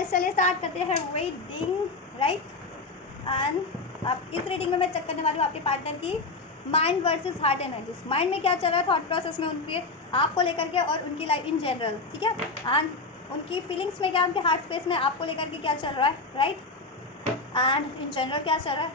Guys चलिए start करते हैं रीडिंग, राइट। एंड अब इस रीडिंग में मैं चेक करने वाली हूँ आपके पार्टनर की mind versus heart energies. Mind में क्या चल रहा है थॉट प्रोसेस में उनके आपको लेकर के, और उनकी लाइफ इन जनरल, ठीक है। एंड उनकी फीलिंग्स में क्या, उनके हार्ट स्पेस में आपको लेकर के क्या चल रहा है, राइट। एंड इन जनरल क्या चल रहा है,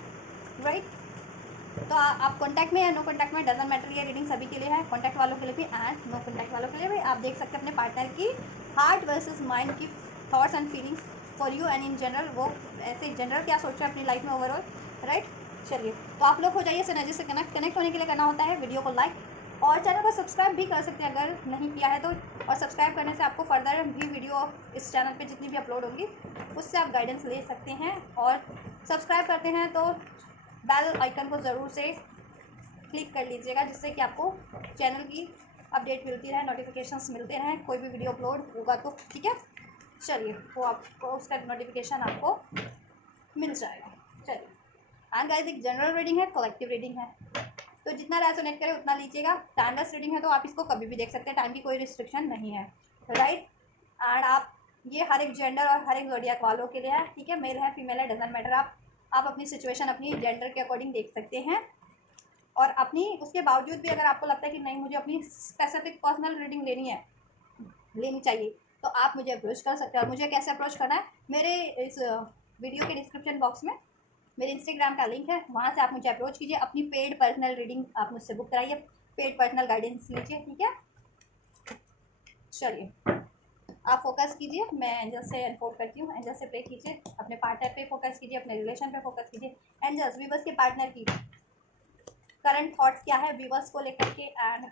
राइट। तो आप कॉन्टैक्ट में या नो कॉन्टैक्ट में, डजंट मैटर, ये रीडिंग सभी के लिए है, कॉन्टैक्ट वालों के लिए भी एंड नो कॉन्टैक्ट वालों के लिए भी। आप देख सकते हैं अपने पार्टनर की हार्ट वर्सेस माइंड की thoughts and feelings for you and in general, वो ऐसे जनरल क्या सोच रहे हैं अपनी लाइफ में ओवरऑल, राइट। चलिए तो आप लोग हो जाइए इस एनर्जी से कनेक्ट होने के लिए करना होता है वीडियो को लाइक और चैनल को सब्सक्राइब भी कर सकते हैं अगर नहीं किया है तो। और सब्सक्राइब करने से आपको फर्दर भी वीडियो इस चैनल पे जितनी भी अपलोड होंगी उससे आप गाइडेंस ले सकते हैं। और सब्सक्राइब करते हैं तो बेल आइकन को ज़रूर से क्लिक कर लीजिएगा, जिससे कि आपको चैनल की अपडेट मिलती रहे, नोटिफिकेशंस मिलते रहें, कोई भी वीडियो अपलोड होगा तो, ठीक है। चलिए वो आपको उसका नोटिफिकेशन आपको मिल जाएगा। चलिए एंड गाइस एक जनरल रीडिंग है, कलेक्टिव रीडिंग है, तो जितना रेजोनेट करे उतना लीजिएगा। टाइमलेस रीडिंग है तो आप इसको कभी भी देख सकते हैं, टाइम की कोई रिस्ट्रिक्शन नहीं है, राइट। एंड आप ये हर एक जेंडर और हर एक ज़ोडिएक वालों के लिए है, ठीक है। मेल है फीमेल है डजंट मैटर, आप अपनी सिचुएशन अपनी जेंडर के अकॉर्डिंग देख सकते हैं। और अपनी उसके बावजूद भी अगर आपको लगता है कि नहीं मुझे अपनी स्पेसिफिक पर्सनल रीडिंग लेनी चाहिए, तो आप मुझे अप्रोच कर सकते हैं। और मुझे कैसे अप्रोच करना है, मेरे इस वीडियो के डिस्क्रिप्शन बॉक्स में मेरे इंस्टाग्राम का लिंक है, वहाँ से आप मुझे अप्रोच कीजिए। अपनी पेड पर्सनल रीडिंग आप मुझसे बुक कराइए, पेड पर्सनल गाइडेंस लीजिए, ठीक है। चलिए आप फोकस कीजिए, मैं एंजल से अनफोल्ड करती हूँ। एंजल से प्रे कीजिए, अपने पार्टनर पे फोकस कीजिए, अपने रिलेशन पे फोकस कीजिए। एंजल्स वीवर्स के पार्टनर की करंट थॉट्स क्या है वीवर्स को लेकर के, एंड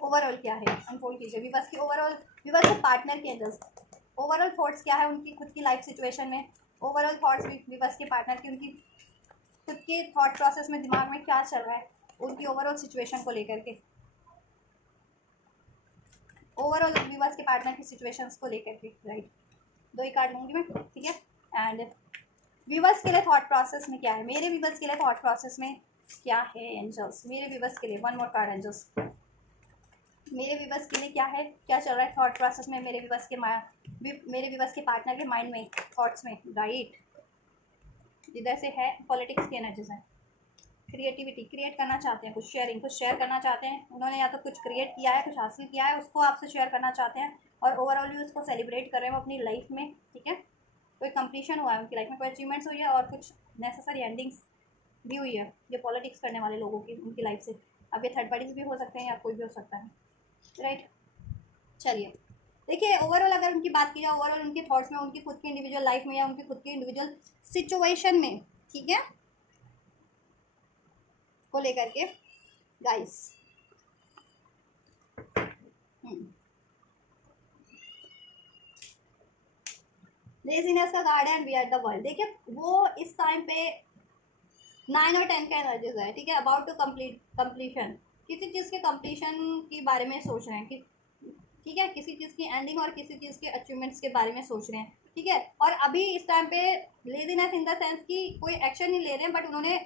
ओवरऑल क्या है अनफोल्ड कीजिए। वीवर्स की ओवरऑल, वीवर्स के पार्टनर के एंजल्स ओवरऑल थॉट्स क्या है उनकी खुद की लाइफ सिचुएशन में। ओवरऑल थॉट्स वीवर्स के पार्टनर की उनकी खुद के थॉट प्रोसेस में दिमाग में क्या चल रहा है, उनकी ओवरऑल सिचुएशन को लेकर के, ओवरऑल वीवर्स के पार्टनर की सिचुएशंस को लेकर के, राइट। दो ही कार्ड लूँगी मैं, ठीक है। एंड वीवर्स के लिए थॉट प्रोसेस में क्या है, मेरे वीवर्स के लिए थॉट प्रोसेस में क्या है एंजल्स, मेरे वीवर्स के लिए वन मोर कार्ड एंजल्स, मेरे वीवर्स के लिए क्या है, क्या चल रहा है थॉट प्रोसेस में मेरे वीवर्स के मेरे वीवर्स के पार्टनर के माइंड में, थॉट्स में, राइट। इधर से है पॉलिटिक्स की एनर्जीज है, क्रिएटिविटी, क्रिएट करना चाहते हैं, कुछ शेयरिंग, कुछ शेयर करना चाहते हैं उन्होंने, या तो कुछ क्रिएट किया है, कुछ हासिल किया है, उसको आपसे शेयर करना चाहते हैं। और ओवरऑल भी उसको सेलिब्रेट कर रहे हैं वो अपनी लाइफ में, ठीक है। कोई कंप्लीशन हुआ है उनकी लाइफ में, कोई अचीवमेंट्स हुई है और कुछ नेसेसरी एंडिंग्स भी हुई है ये पॉलिटिक्स करने वाले लोगों की उनकी लाइफ से। अब ये थर्ड पार्टीज भी हो सकते हैं या कोई भी हो सकता है, राइट। चलिए देखिए ओवरऑल अगर उनकी बात की जाए, ओवरऑल उनके थॉट्स में, उनकी खुद की इंडिविजुअल लाइफ में या उनकी खुद की इंडिविजुअल सिचुएशन में, ठीक है, को लेकर के गाइस। लेजीनेस का कार्ड है and we are the world. देखिए वो इस टाइम पे 9 और 10 का एनर्जीज है, ठीक है। अबाउट टू कंप्लीशन, किसी चीज़ के कंप्लीशन के बारे में सोच रहे हैं कि, ठीक है, किसी चीज़ की एंडिंग और किसी चीज़ के अचीवमेंट्स के बारे में सोच रहे हैं, ठीक है। और अभी इस टाइम पे लेजीनेस इन द सेंस कि कोई एक्शन नहीं ले रहे हैं, बट उन्होंने,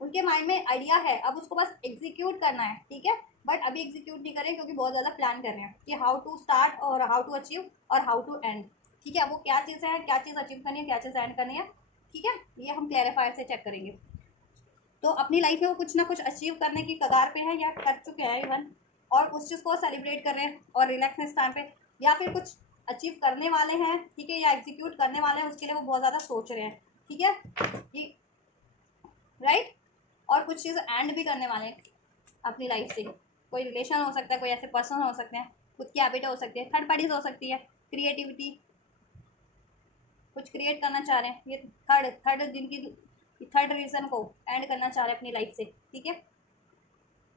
उनके माइंड में आइडिया है, अब उसको बस एग्जीक्यूट करना है, ठीक है। बट अभी एग्जीक्यूट नहीं करें क्योंकि बहुत ज़्यादा प्लान कर रहे हैं कि हाउ टू स्टार्ट और हाउ टू अचीव और हाउ टू एंड, ठीक है। वो क्या चीज़ है, क्या चीज़ अचीव करनी है, क्या चीज़ एंड करनी है, ठीक है। ये हम क्लैरिफायर से चेक करेंगे। तो अपनी लाइफ में वो कुछ ना कुछ अचीव करने की कगार पे है या कर चुके हैं इवन, और उस चीज़ को सेलिब्रेट कर रहे हैं और रिलैक्स इस टाइम पे, या फिर कुछ अचीव करने वाले हैं, ठीक है, या एग्जीक्यूट करने वाले हैं, उसके लिए वो बहुत ज़्यादा सोच रहे हैं, ठीक है, कि राइट। और कुछ चीज़ एंड भी करने वाले हैं अपनी लाइफ से, कोई रिलेशन हो सकता है, कोई ऐसे पर्सन हो सकते हैं, खुद की हैबिट हो सकती है, थर्ड पार्टीज हो सकती है, क्रिएटिविटी, कुछ क्रिएट करना चाह रहे हैं, ये थर्ड जिनकी थर्ड रीजन को एंड करना चाह रहे हैं अपनी लाइफ से, ठीक है।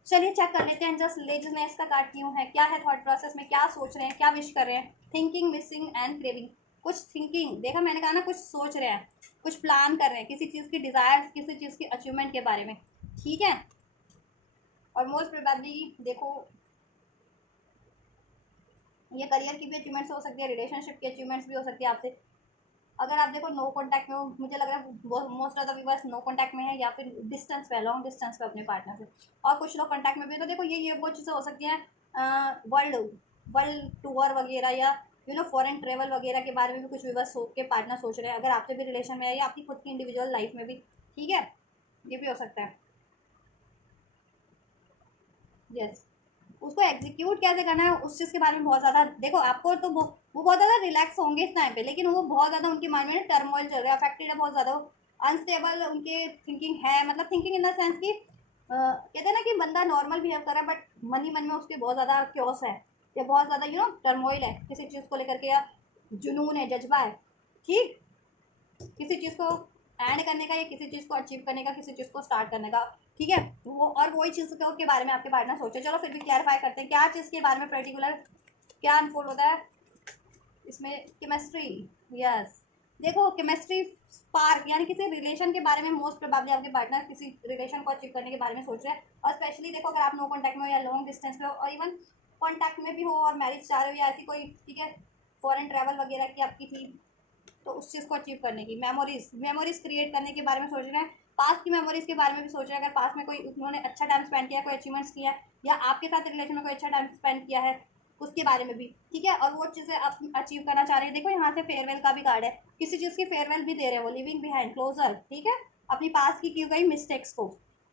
चलिए चेक कर लेते हैं जस्ट लेजीनेस का कार्ड क्यों है, क्या है थॉट प्रोसेस में, क्या सोच रहे हैं, क्या विश कर रहे हैं। थिंकिंग, मिसिंग एंड क्रेविंग, कुछ थिंकिंग, देखा मैंने कहा ना, कुछ सोच रहे हैं, कुछ प्लान कर रहे हैं किसी चीज़ की डिज़ायर, किसी चीज़ की अचीवमेंट के बारे में, ठीक है। और मोस्ट प्रोबेबली देखो ये करियर की भी अचीवमेंट्स हो सकती है, रिलेशनशिप की अचीवमेंट्स भी हो सकती है आपसे। अगर आप देखो नो कॉन्टैक्ट में हो, मुझे लग रहा है most of the viewers no contact में है, या फिर डिस्टेंस पे, लॉन्ग डिस्टेंस पे अपने पार्टनर से। और कुछ लोग कॉन्टैक्ट में भी है, तो देखो ये वो चीज़ें हो सकती हैं, वर्ल्ड वर्ल्ड टूर वगैरह, या फॉरेन ट्रेवल वगैरह के बारे में भी कुछ व्यूअर्स के पार्टनर सोच रहे हैं, अगर आपसे भी रिलेशन में है या आपकी खुद की इंडिविजुअल लाइफ में भी, ठीक है, ये भी हो सकता है। यस, उसको एग्जीक्यूट कैसे करना है उस चीज़ के बारे में बहुत ज़्यादा, देखो आपको तो वो बहुत ज़्यादा रिलैक्स होंगे इस टाइम पे, लेकिन वो बहुत ज़्यादा उनके माइंड में टर्मोइल चल रहा है, अफेक्टेड है बहुत ज़्यादा, अनस्टेबल उनके थिंकिंग है, मतलब थिंकिंग इन द सेंस कि कहते हैं ना कि बंदा नॉर्मल बिहेव कर रहा है, बट मन ही मन में उसके बहुत ज़्यादा क्योस है, या बहुत ज़्यादा टर्मोइल है किसी चीज़ को लेकर के, या जुनून है, जज्बा है, ठीक, किसी चीज़ को एंड करने का, या किसी चीज़ को अचीव करने का, किसी चीज़ को स्टार्ट करने का, ठीक है, वो और वही चीज़ के बारे में आपके पार्टनर सोचे। चलो फिर भी क्लैरिफाई करते हैं क्या चीज़ के बारे में पर्टिकुलर क्या अनफोल्ड होता है इसमें। केमिस्ट्री, यस, देखो केमिस्ट्री स्पार्क, यानी किसी रिलेशन के बारे में मोस्ट प्रोबेबली आपके पार्टनर किसी रिलेशन को अचीव करने के बारे में सोच रहे हैं, और स्पेशली देखो अगर आप नो कॉन्टैक्ट में हो या लॉन्ग डिस्टेंस में हो, और इवन कॉन्टैक्ट में भी हो और मैरिज चाह रहे हो, या ऐसी कोई, ठीक है, फॉरेन ट्रैवल वगैरह की आपकी थी, तो उस चीज़ को अचीव करने की, मेमोरीज क्रिएट करने के बारे में सोच रहे हैं, पास्ट की मेमोरीज के बारे में भी सोच रहे हैं, अगर पास्ट में कोई उन्होंने अच्छा टाइम स्पेंड किया, कोई अचीवमेंट्स किया, या आपके साथ रिलेशन में कोई अच्छा टाइम स्पेंड किया है, उसके बारे में भी, ठीक है, और वो चीज़ें आप अचीव करना चाह रहे हैं। देखो यहाँ से फेयरवेल का भी कार्ड है, किसी चीज़ की फेयरवेल भी दे रहे हैं वो, लिविंग बिहाइंड क्लोजर, ठीक है, अपनी पास्ट की गई मिस्टेक्स को,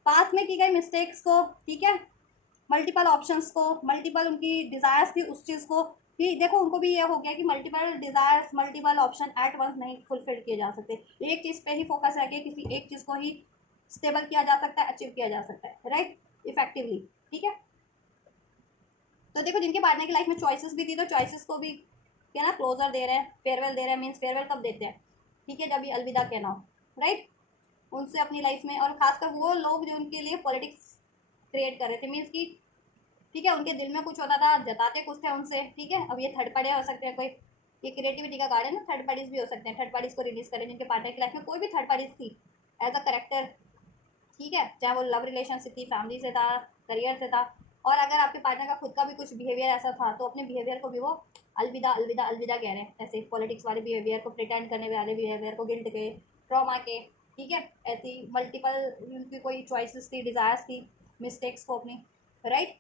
पास्ट में की गई मिस्टेक्स को, ठीक है, मल्टीपल ऑप्शंस को, मल्टीपल उनकी डिज़ायर्स थी उस चीज़ को, कि देखो उनको भी ये हो गया कि multiple desires, multiple option at once नहीं फुलफिल किए जा सकते, एक चीज़ पे ही फोकस रह के किसी एक चीज़ को ही स्टेबल किया जा सकता है, अचीव किया जा सकता है, राइट, इफेक्टिवली, ठीक है। तो देखो जिनके पार्टनर की लाइफ में चॉइसेस भी थी, तो चॉइसेस को भी क्या ना क्लोजर दे रहे हैं, फेयरवेल दे रहे हैं, मीन्स फेयरवेल कब देते हैं, ठीक है, जब ये अलविदा कहना हो, राइट, उनसे अपनी लाइफ में, और खासकर वो लोग जो उनके लिए पॉलिटिक्स क्रिएट कर रहे थे, मीन्स की, ठीक है, उनके दिल में कुछ होता था, जताते कुछ थे उनसे, ठीक है, अब ये थर्ड पार्टी हो सकते हैं कोई, ये क्रिएटिविटी का कार्ड है ना, थर्ड पार्टीज भी हो सकते हैं, थर्ड पार्टीज को रिलीज करें जिनके पार्टनर की लाइफ में कोई भी थर्ड पार्टीज थी एज अ करेक्टर, ठीक है, चाहे वो लव रिलेशनशिप थी, फैमिली से था, करियर से था, और अगर आपके पार्टनर का खुद का भी कुछ बिहेवियर ऐसा था, तो अपने बिहेवियर को भी वो अलविदा अलविदा अलविदा कह रहे हैं, ऐसे पॉलिटिक्स वाले बिहेवियर को, प्रिटेंड करने वाले बिहेवियर को, गिल्ट के, ट्रॉमा के, ठीक है, ऐसी मल्टीपल उनकी कोई चॉइसेस थी, डिज़ायर्स थी, मिस्टेक्स को अपनी, राइट,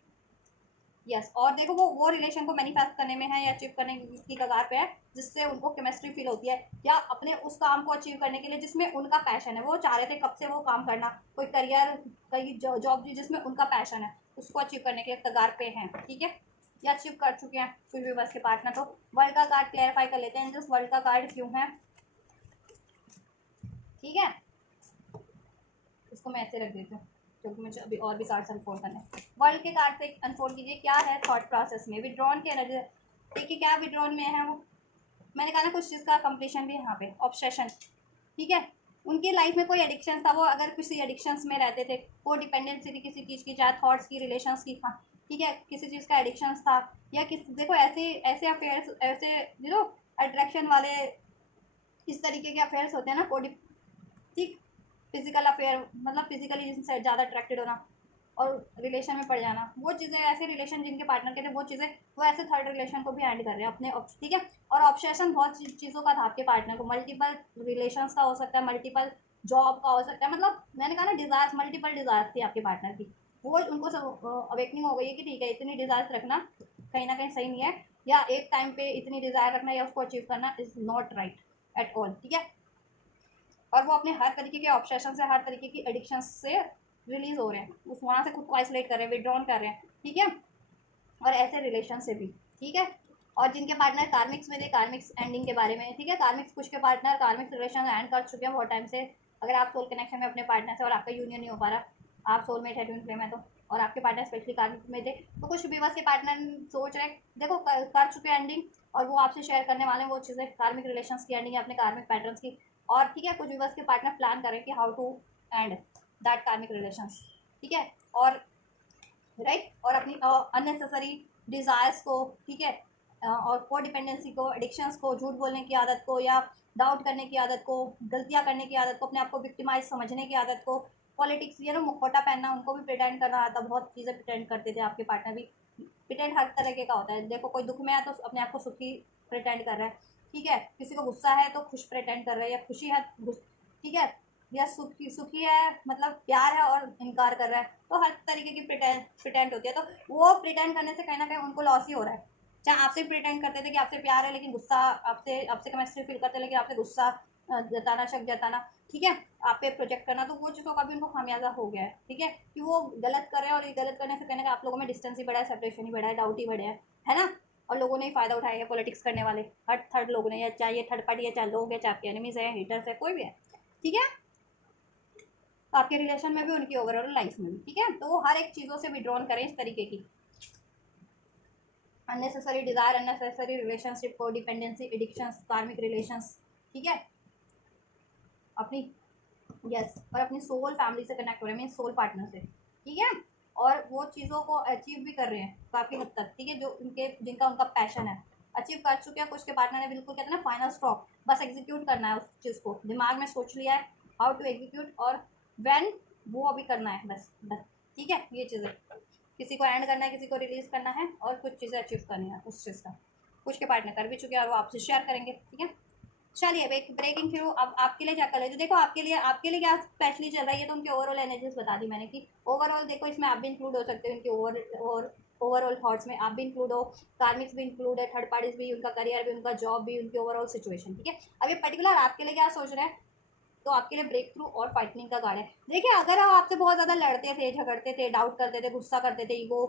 यस, और देखो वो रिलेशन को मैनिफेस्ट करने में है या अचीव करने की कगार पे है, जिससे उनको केमिस्ट्री फील होती है, या अपने उस काम को अचीव करने के लिए जिसमें उनका पैशन है, वो चाह रहे थे कब से वो काम करना, कोई करियर, कहीं जॉब जिसमें उनका पैशन है, उसको अचीव करने के लिए कगार पे हैं, ठीक है, या अचीव कर चुके हैं कुछ भी बस के पार्टनर। तो वर्ल्ड का कार्ड क्लैरिफाई कर लेते हैं, जस्ट वर्ल्ड का कार्ड क्यों है, ठीक है, इसको मैं ऐसे रख देती हूँ क्योंकि मुझे अभी और भी कार्ड्स अनफोल्ड करने हैं। वर्ल्ड के कार्ड से अनफोल्ड कीजिए, क्या है थॉट प्रोसेस में विड्रॉन के एनर्जी, देखिए क्या विड्रॉन में है वो, मैंने कहा ना कुछ चीज़ का कंप्लीशन भी यहाँ पे, ऑब्सेशन, ठीक है, उनकी लाइफ में कोई एडिक्शन था, वो अगर किसी एडिक्शंस में रहते थे, को डिपेंडेंसी थी किसी चीज़ की, चाहे थॉट्स की, रिलेशंस की था, ठीक है, किसी चीज़ का एडिक्शंस था, या किस, देखो ऐसे ऐसे अफेयर्स, ऐसे अट्रैक्शन वाले इस तरीके के अफेयर्स होते हैं ना, को, ठीक, फिजिकल अफेयर, मतलब फिजिकली जिनसे ज़्यादा अट्रैक्टेड होना और रिलेशन में पड़ जाना, वो चीज़ें, ऐसे रिलेशन जिनके पार्टनर के थे, वो चीज़ें वो ऐसे थर्ड रिलेशन को भी एंड कर रहे हैं अपने, ठीक है, और ऑब्सेशन बहुत चीज़ों का था आपके पार्टनर को, मल्टीपल रिलेशंस का हो सकता है, मल्टीपल जॉब का हो सकता है, मतलब मैंने कहा ना डिज़ायर्स, मल्टीपल डिज़ायर्स थी आपके पार्टनर की, वो उनको सब अवेकनिंग हो गई है कि ठीक है, इतनी डिज़ायर्स रखना कहीं ना कहीं सही नहीं है, या एक टाइम पे इतनी डिज़ायर रखना या उसको अचीव करना is not right at all, ठीक है, और वो अपने हर तरीके के ऑब्सेशन से, हर तरीके की एडिक्शन से रिलीज हो रहे हैं, उस वहाँ से खुद को आइसोलेट कर रहे हैं, विड्रॉन कर रहे हैं, ठीक है, और ऐसे रिलेशन से भी, ठीक है, और जिनके पार्टनर कार्मिक्स में थे, कार्मिक्स एंडिंग के बारे में, ठीक है, कार्मिक्स कुछ के पार्टनर कार्मिक्स रिलेशन एंड कर चुके हैं बहुत टाइम से, अगर आप सोल कनेक्शन में अपने पार्टनर से और आपका यूनियन नहीं हो पा रहा, आप सोलमेट है, ट्विन फ्लेम है, तो और आपके पार्टनर स्पेशली कार्मिक में थे, तो कुछ व्यूअर्स के पार्टनर सोच रहे, देखो कर चुके हैं एंडिंग, और वो आपसे शेयर करने वाले हैं वो चीज़ें, कार्मिक रिलेशंस की एंडिंग है, अपने कार्मिक पैटर्न्स की, और ठीक है, कुछ व्यूअर्स के पार्टनर प्लान करें कि हाउ टू एंड दैट कार्मिक रिलेशंस, ठीक है, और राइट, और अपनी अननेसेसरी डिज़ायर्स को, ठीक है, और को डिपेंडेंसी को, एडिक्शंस को, झूठ बोलने की आदत को, या डाउट करने की आदत को, गलतियां करने की आदत को, अपने आप को विक्टिमाइज समझने की आदत को, पॉलिटिक्स, ये ना मुखौटा पहनना, उनको भी प्रिटेंड करना आता, बहुत चीज़ें प्रिटेंड करते थे आपके पार्टनर भी, प्रिटेंड हर तरह का होता है, देखो कोई दुख में है तो अपने आप को सुखी प्रिटेंड कर रहा है, ठीक है, किसी को गुस्सा है तो खुश प्रिटेंड कर रहा है, या खुशी है, ठीक है, या सुखी सुखी है, मतलब प्यार है और इनकार कर रहा है, तो हर तरीके की प्रिटेंड होती है, तो वो प्रिटेंड करने से कहीं ना कहीं उनको लॉस ही हो रहा है, चाहे आपसे प्रिटेंड करते थे कि आपसे प्यार है लेकिन गुस्सा, आपसे आपसे केमिस्ट्री फील करते लेकिन आपसे गुस्सा जताना, शक जताना, ठीक है, आप पे प्रोजेक्ट करना, तो वो चीज़ों का भी उनको खामियाजा हो गया है, ठीक है, कि वो गलत कर रहे हैं और ये गलत करने से कहने का आप लोगों में डिस्टेंस ही बढ़ा है, सेपरेशन ही बढ़ा है, डाउट ही बढ़ा है ना। और लोगों ने ही फायदा उठाया है पॉलिटिक्स करने वाले, हर थर्ड लोग ने, या चाहे ये थर्ड पार्टी है, चाहे लोग है, चाहे आपके एनिमीज है, हेटर्स है, कोई भी है, ठीक है, तो आपके रिलेशन में भी उनकी ओवरऑल लाइफ में भी, ठीक है, तो वो हर एक चीज़ों से विड्रॉन करें इस तरीके की अननेसेसरी डिजायर, अननेसेसरी रिलेशनशिप, को डिपेंडेंसी, एडिक्शंस, कार्मिक रिलेशंस, ठीक है, अपनी यस और अपनी सोल फैमिली से कनेक्ट हो रहे हैं, मीन सोल पार्टनर से, ठीक है, और वो चीज़ों को अचीव भी कर रहे हैं काफ़ी हद तक, ठीक है, जो उनके जिनका उनका पैशन है अचीव कर चुके हैं, कुछ के पार्टनर ने बिल्कुल कहते हैं ना फाइनल स्टॉप, बस एग्जीक्यूट करना है उस चीज़ को, दिमाग में सोच लिया है हाउ टू एग्जीक्यूट और व्हेन, वो अभी करना है बस बस, ठीक है, ये चीज़ें किसी को एंड करना है, किसी को रिलीज करना है और कुछ चीज़ें अचीव करनी है उस चीज़ का, कुछ के पार्टनर कर भी चुके हैं और वो आपसे शेयर करेंगे, ठीक है। चलिए एक ब्रेकिंग थ्रू अब आपके लिए क्या कर रहे तो देखो आपके लिए क्या स्पेशली चल रहा है, ये तो उनके ओवरऑल एनर्जीज बता दी मैंने कि ओवरऑल देखो इसमें आप भी इंक्लूड हो सकते हो, उनके ओवरऑल थॉट्स में आप भी इंक्लूड हो, कार्मिक्स भी इंक्लूड है, थर्ड पार्टीज भी, उनका करियर भी, उनका जॉब भी, उनकी ओवरऑल सिचुएशन, ठीक है। अब ये पर्टिकुलर आपके लिए क्या सोच रहे हैं, तो आपके लिए ब्रेक थ्रू और फाइटनिंग का कार्ड है। देखिए अगर आप आपसे बहुत ज़्यादा लड़ते थे, झगड़ते थे, डाउट करते थे, गुस्सा करते थे, ईगो,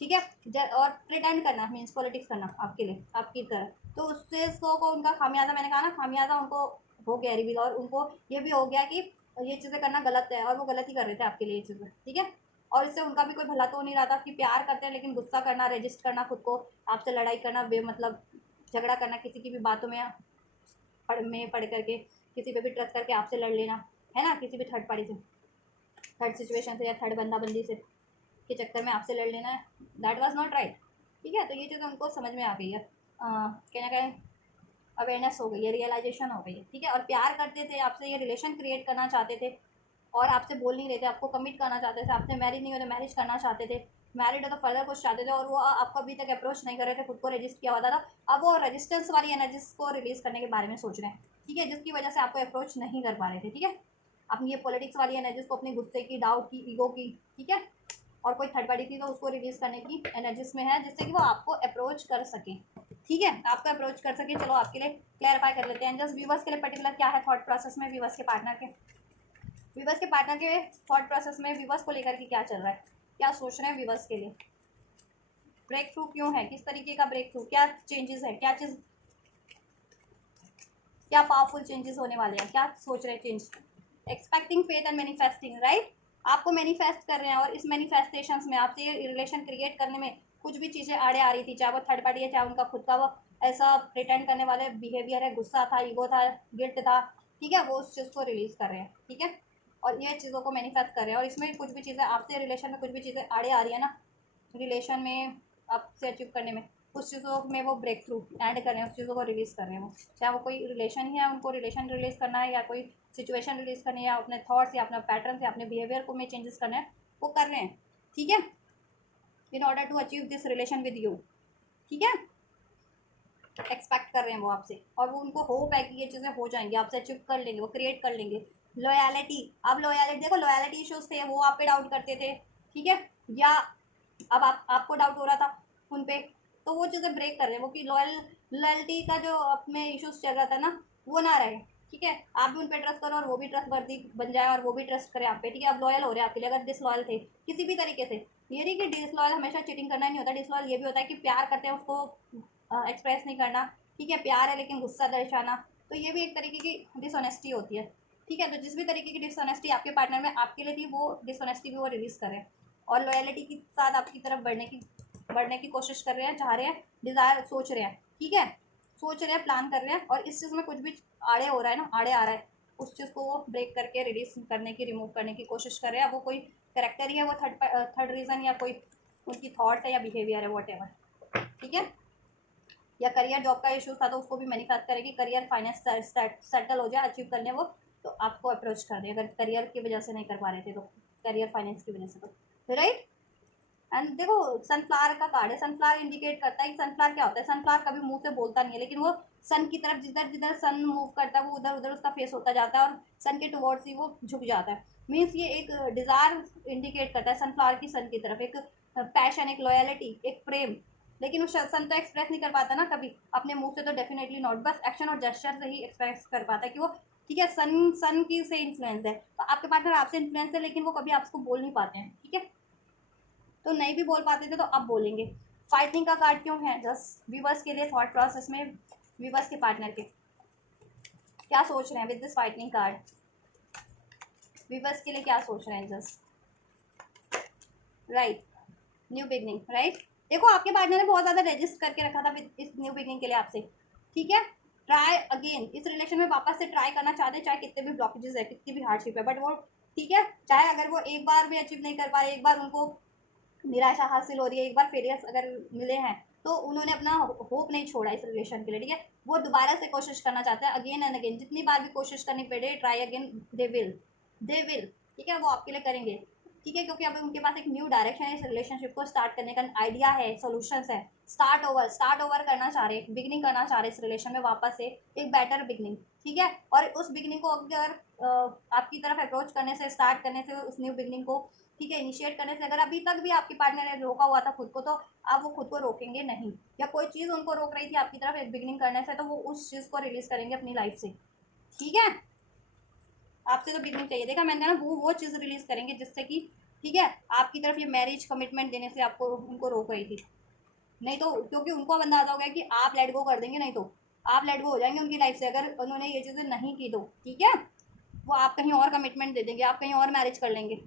ठीक है, और प्रिटेंड करना मीन्स पॉलिटिक्स करना आपके लिए आपकी तरह, तो उससे को उनका खामियाजा, मैंने कहा ना खामियाजा उनको हो गया रिवील, और उनको ये भी हो गया कि ये चीज़ें करना गलत है और वो गलत ही कर रहे थे आपके लिए ये चीज़ें, ठीक है, और इससे उनका भी कोई भला तो हो नहीं रहा था कि प्यार करते हैं लेकिन गुस्सा करना, रजिस्ट करना खुद को, आपसे लड़ाई करना, बेमतलब झगड़ा करना, किसी की भी बातों में पढ़ करके किसी पे भी ट्रस्ट करके आपसे लड़ लेना, है ना, किसी भी थर्ड पार्टी से, थर्ड सिचुएशन से या थर्ड बंदा बंदी से के चक्कर में आपसे लड़ लेना है, दैट वाज नॉट राइट, ठीक है, तो ये चीज़ उनको समझ में आ गई है, कहीं ना कहीं अवेयरनेस हो गई है, रियलाइजेशन हो गई है, ठीक है, और प्यार करते थे आपसे, ये रिलेशन क्रिएट करना चाहते थे और आपसे बोल नहीं रहे थे, आपको कमिट करना चाहते थे, आपसे मैरिज नहीं होते मैरिज करना चाहते थे, मैरिड है तो फर्दर कुछ चाहते थे, और वो आपको अभी तक अप्रोच नहीं कर रहे थे, खुद को रजिस्ट किया हुआ था, अब वो रजिस्टेंस वाली एनर्जीज को रिलीज करने के बारे में सोच रहे हैं, ठीक है, जिसकी वजह से आपको अप्रोच नहीं कर पा रहे थे, ठीक है, अपनी ये पॉलिटिक्स वाली एनर्जीज को, अपने गुस्से की, डाउट की, ईगो की, ठीक है, और कोई थर्ड पार्टी थी तो उसको रिलीज करने की एनर्जीज में है, जिससे कि वो आपको अप्रोच कर सके, ठीक है, आपको अप्रोच कर सके। चलो आपके लिए क्लैरिफाई कर लेते हैं, जस्ट व्यूवर्स के लिए पर्टिकुलर क्या है थॉट प्रोसेस में, व्यूवर्स के पार्टनर के थॉट प्रोसेस में व्यूवर्स को लेकर के क्या चल रहा है, क्या सोच रहे हैं व्यूवर्स के लिए, ब्रेक थ्रू क्यों है, किस तरीके का ब्रेक थ्रू, क्या चेंजेस है, क्या चीज़, क्या पावरफुल चेंजेस होने वाले हैं, क्या सोच रहे हैं change, expecting faith and manifesting, right, आपको मैनिफेस्ट कर रहे हैं और इस मैनिफेस्टेशंस में आपसे ये रिलेशन क्रिएट करने में कुछ भी चीज़ें आड़े आ रही थी, चाहे वो थर्ड पार्टी है, चाहे उनका खुद का वो ऐसा प्रिटेंड करने वाले बिहेवियर है, गुस्सा था, ईगो था, गिल्ट था, ठीक है, वो उस चीज़ को रिलीज कर रहे हैं, ठीक है, और ये चीज़ों को मैनिफेस्ट कर रहे हैं, और इसमें कुछ भी चीज़ें आपसे रिलेशन में कुछ भी चीज़ें आड़े आ रही है ना, रिलेशन में आपसे अचीव करने में, उस चीज़ों में वो ब्रेक थ्रू एंड कर रहे हैं, उस चीज़ों को रिलीज़ कर रहे हैं, वो चाहे वो कोई रिलेशन ही है, उनको रिलेशन रिलीज़ करना है, या कोई सिचुएशन रिलीज़ करनी है, या अपने थॉट्स या अपने पैटर्न या अपने बिहेवियर को में चेंजेस करना है, वो कर रहे हैं, ठीक है, in order to achieve this relation with you, ठीक है, एक्सपेक्ट कर रहे हैं वो आपसे, और वो उनको होप है कि ये चीज़ें हो जाएंगी, आपसे अचीव कर लेंगे, वो क्रिएट कर लेंगे, लॉयलिटी, अब लॉयलिटी देखो, लॉयलिटी इश्यूज थे, वो आप पे डाउट करते थे, ठीक है, या अब आपको डाउट हो रहा था उन पे, तो वो चीज़ें ब्रेक कर रहे हैं वो, कि लॉयल्टी का जो आप में इश्यूज चल रहा था ना, वो ना रहे, ठीक है, आप भी उन पर ट्रस्ट करो और वो भी ट्रस्ट वर्दी बन जाए और वो भी ट्रस्ट करे आप पे, ठीक है, अब लॉयल हो रहे हैं आपके लिए, अगर डिसलॉयल थे किसी भी तरीके से, ये नहीं कि डिसलॉयल हमेशा चीटिंग करना नहीं होता, डिसलॉयल ये भी होता है कि प्यार करते हैं उसको एक्सप्रेस नहीं करना, ठीक है, प्यार है लेकिन गुस्सा दर्शाना, तो ये भी एक तरीके की डिसऑनेस्टी होती है, ठीक है, तो जिस भी तरीके की डिसऑनेस्टी आपके पार्टनर में आपके लिए थी, वो डिसऑनेस्टी भी वो रिलीज करें, और लॉयलिटी के साथ आपकी तरफ बढ़ने की कोशिश कर रहे हैं, चाह रहे हैं, डिज़ायर सोच रहे हैं, ठीक है, सोच रहे हैं, प्लान कर रहे हैं, और इस चीज़ में कुछ भी आड़े हो रहा है ना, आड़े आ रहा है, उस चीज़ को वो ब्रेक करके रिलीज करने की, रिमूव करने की कोशिश कर रहे हैं, वो कोई करेक्टर ही है, वो थर्ड रीज़न, या कोई उनकी थॉट है या बिहेवियर है, वॉट एवर, ठीक है, या करियर जॉब का इशू था तो उसको भी मैनिफेस्ट करेगी, करियर फाइनेंस सेटल हो जाए, अचीव कर लें वो, तो आपको अप्रोच कर दे, अगर करियर की वजह से नहीं कर पा रहे थे तो, करियर फाइनेंस की वजह से, तो राइट। एंड देखो सनफ्लावर का कार्ड है, सनफ्लावर इंडिकेट करता है कि सनफ्लावर क्या होता है, सनफ्लावर कभी मुंह से बोलता नहीं है, लेकिन वो सन की तरफ, जिधर जिधर सन मूव करता है वो उधर उधर उसका फेस होता जाता है, और सन के टुवर्ड्स ही वो झुक जाता है, मीन्स ये एक डिज़ायर इंडिकेट करता है सनफ्लावर की सन की तरफ, एक पैशन, एक लॉयलिटी, एक प्रेम, लेकिन उस सन तो एक्सप्रेस नहीं कर पाता ना कभी अपने मुंह से, तो डेफिनेटली नॉट, बस एक्शन और जेस्चर से ही एक्सप्रेस कर पाता है कि वो ठीक है सन की से इन्फ्लुएंस है। तो आपके पार्टनर आपसे इन्फ्लुएंस है, लेकिन वो कभी आपको बोल नहीं पाते हैं, ठीक है। तो नहीं भी बोल पाते थे तो अब बोलेंगे। फाइटिंग का कार्ड क्यों है? जस्ट व्यूअर्स के लिए थॉट प्रोसेस में, व्यूअर्स के पार्टनर के क्या सोच रहे हैं with this fighting card, viewers के लिए क्या सोच रहे हैं just right. New beginning, right. देखो आपके पार्टनर ने बहुत ज़्यादा रजिस्ट करके रखा था इस न्यू बिगनिंग के लिए आपसे, ठीक है। ट्राई अगेन, इस रिलेशन में वापस से ट्राई करना चाहते हैं, चाहे कितने भी ब्लॉकेजेस है, कितनी भी हार्डशिप है, बट वो ठीक है, चाहे अगर वो एक बार भी अचीव नहीं कर पाए, एक बार उनको निराशा हासिल हो रही है, एक बार फेलियर्स अगर मिले हैं, तो उन्होंने अपना होप नहीं छोड़ा इस रिलेशन के लिए, ठीक है। वो दोबारा से कोशिश करना चाहते हैं अगेन एंड अगेन, जितनी बार भी कोशिश करनी पड़े, ट्राई अगेन, दे विल, ठीक है, वो आपके लिए करेंगे, ठीक है, क्योंकि अब उनके पास एक न्यू डायरेक्शन है, इस रिलेशनशिप को स्टार्ट करने का आइडिया है, सॉल्यूशंस है, स्टार्ट ओवर करना चाह रहे, बिगनिंग करना चाह रहे इस रिलेशन में वापस से, एक बेटर बिगनिंग, ठीक है। और उस बिगनिंग को अगर आपकी तरफ अप्रोच करने से, स्टार्ट करने से, उस न्यू बिगनिंग को ठीक है इनिशिएट करने से, अगर अभी तक भी आपके पार्टनर ने रोका हुआ था खुद को, तो आप वो खुद को रोकेंगे नहीं, या कोई चीज़ उनको रोक रही थी आपकी तरफ एक बिगनिंग करने से, तो वो उस चीज़ को रिलीज करेंगे अपनी लाइफ से, ठीक है। आपसे तो बिगनिंग चाहिए, देखा मैंने ना, वो चीज़ रिलीज करेंगे जिससे कि ठीक है आपकी तरफ ये मैरिज कमिटमेंट देने से आपको उनको रोक रही थी, नहीं तो क्योंकि उनको अंदाजा हो गया कि आप लेट गो कर देंगे, नहीं तो आप लेट गो हो जाएंगे उनकी लाइफ से अगर उन्होंने ये चीज़ें नहीं की तो, ठीक है। वो आप कहीं और कमिटमेंट दे देंगे, आप कहीं और मैरिज कर लेंगे,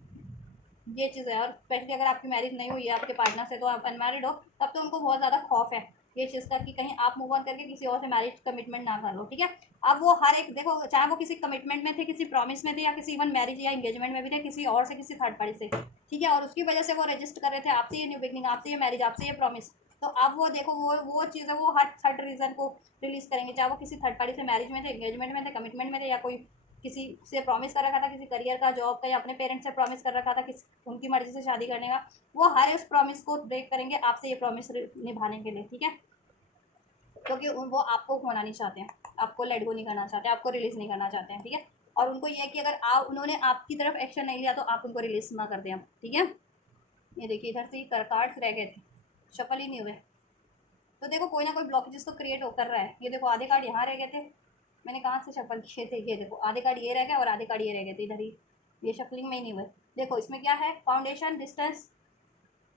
ये चीज़ है। और स्पेशली अगर आपकी मैरिज नहीं हुई है आपके पार्टनर से, तो आप अनमैरिड हो, तब तो उनको बहुत ज़्यादा खौफ है ये चीज़ का कि कहीं आप मूव ऑन करके किसी और से मैरिज कमिटमेंट ना कर लो, ठीक है। अब वो हर एक देखो, चाहे वो किसी कमिटमेंट में थे, किसी प्रॉमिस में थे, या किसी इवन मैरिज या एंगेजमेंट में भी थे, किसी और से, किसी थर्ड पार्टी से, ठीक है, और उसकी वजह से वो रजिस्ट कर रहे थे आपसे ये न्यू बिगनिंग, आपसे ये मैरिज, आपसे ये प्रॉमिस। तो अब वो देखो वो चीज़ है, वो हर थर्ड रीजन को रिलीज करेंगे, चाहे वो किसी थर्ड पार्टी से मैरिज में थे, एंगेजमेंट में थे, कमिटमेंट में थे, या कोई किसी से प्रॉमिस कर रखा था, किसी करियर का, जॉब का, या अपने पेरेंट्स से प्रॉमिस कर रखा था किस उनकी मर्जी से शादी करने का, वो हर उस प्रॉमिस को ब्रेक करेंगे आपसे ये प्रॉमिस निभाने के लिए, ठीक है। क्योंकि वो आपको खोना नहीं चाहते हैं, आपको लेट गो नहीं करना चाहते, आपको रिलीज नहीं करना चाहते हैं, ठीक है। और उनको ये है कि अगर आप उन्होंने आपकी तरफ एक्शन नहीं लिया तो आप उनको रिलीज ना कर दें आप, ठीक है। ये देखिए इधर से कार्ड्स रह गए थे, शफल ही नहीं हुए, तो देखो कोई ना कोई ब्लॉकेजेस तो क्रिएट हो कर रहा है। ये देखो आधे कार्ड यहाँ रह गए थे, मैंने कहाँ से शफल किए थे, ये देखो आधे कार्ड ये रह गए और आधे कार्ड ये रह गए थे इधर ही, ये शफलिंग में ही नहीं हुए। देखो इसमें क्या है, foundation, distance,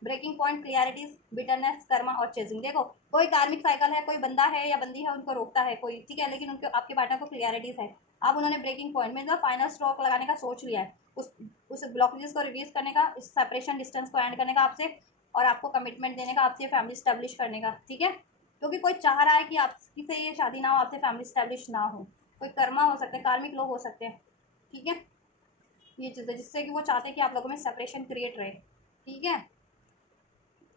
breaking point, clarities, bitterness, karma और चेजिंग। देखो कोई कार्मिक साइकिल है, कोई बंदा है या बंदी है उनको रोकता है कोई, ठीक है, लेकिन उनके आपके पार्टनर को क्लियरिटीज है। अब उन्होंने ब्रेकिंग पॉइंट में जो फाइनल स्ट्रोक लगाने का सोच लिया है, उस ब्लॉकेजेस को रिड्यूस करने का, इस सेपरेशन डिस्टेंस को एंड करने का आपसे, और आपको कमिटमेंट देने का, आपसे फैमिली स्टैब्लिश करने का, ठीक है। क्योंकि कोई चाह रहा है कि आपकी से ये शादी ना हो, आपसे फैमिली स्टैब्लिश ना हो, कोई कर्मा हो सकते हैं, कार्मिक लोग हो सकते हैं, ठीक है। ये चीज़ है जिससे कि वो चाहते हैं कि आप लोगों में सेपरेशन क्रिएट रहे, ठीक है।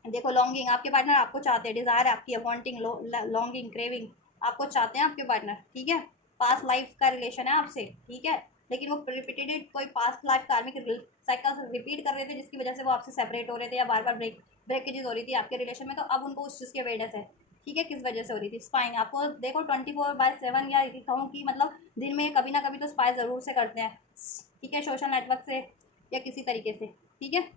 देखो लॉन्गिंग, आपके पार्टनर आपको चाहते हैं, डिज़ायर आपकी है, वांटिंग, लॉन्गिंग, क्रेविंग, आपको चाहते हैं आपके पार्टनर, ठीक है। पास्ट लाइफ का रिलेशन है आपसे, ठीक है, लेकिन वो रिपीटेड कोई पास्ट लाइफ कार्मिक साइकिल रिपीट कर रहे थे, जिसकी वजह से वो आपसे सेपरेट हो रहे थे, या बार बार ब्रेकेजेस हो रही थी आपके रिलेशन में। तो अब उनको उस चीज़ की अवेयरनेस है, ठीक है, किस वजह से हो रही थी। स्पाइंग, आपको देखो 24/7, या कहूँ कि मतलब दिन में कभी ना कभी तो स्पाई ज़रूर से करते हैं, ठीक है, सोशल नेटवर्क से या किसी तरीके से, ठीक है।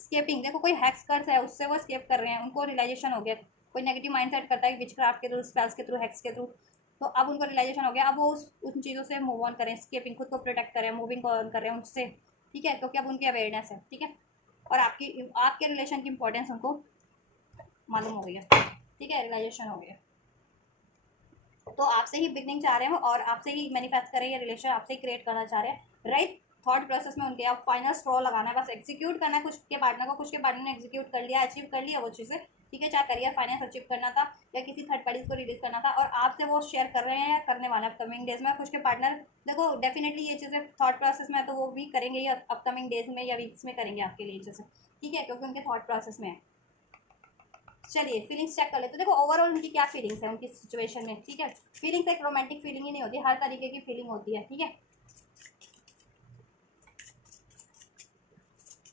स्केपिंग, देखो कोई हैक्स कर्स है उससे वो स्केप कर रहे हैं, उनको रियलाइजेशन हो गया, कोई नेगेटिव माइंडसेट करता है विच क्राफ्ट के थ्रू, स्पेल्स के थ्रू, हैक्स के थ्रू, तो अब उनको रियलाइजेशन हो गया, अब वो उन चीज़ों से मूव ऑन करें, स्केपिंग, खुद को प्रोटेक्ट करें, मूविंग को ऑन करें उनसे, ठीक है, क्योंकि अब उनकी अवेयरनेस है, ठीक है। और आपके रिलेशन की इंपॉर्टेंस उनको मालूम हो गई है, ठीक है, रियलाइजेशन हो गया। तो आपसे ही बिगनिंग चाह रहे हैं और आपसे ही मैनिफेस्ट करें, ये रिलेशन आपसे ही क्रिएट करना चाह रहे हैं, राइट। थॉट प्रोसेस में उनके आप फाइनल स्ट्रॉ लगाना है, बस एग्जीक्यूट करना है कुछ के पार्टनर को, कुछ के पार्टनर ने एग्जीक्यूट कर लिया, अचीव कर लिया वो चीज़ें, ठीक है, चाहे करियर फाइनेंस अचीव करना था या किसी थर्ड पार्टीज को रिलीज करना था, और आपसे वो शेयर कर रहे हैं या करने वाले अपकमिंग डेज में। कुछ के पार्टनर देखो डेफिनेटली ये चीज़ें थॉट प्रोसेस में है, तो वो भी करेंगे या अपकमिंग डेज में या वीक्स में करेंगे आपके लिए चीज़ें, ठीक है, क्योंकि उनके थॉट प्रोसेस में है। चलिए फीलिंग्स चेक कर लेते, तो देखो ओवरऑल उनकी क्या फीलिंग्स है उनकी सिचुएशन में, ठीक है। फीलिंग्स एक रोमांटिक फीलिंग ही नहीं होती, हर तरीके की फीलिंग होती है, ठीक है।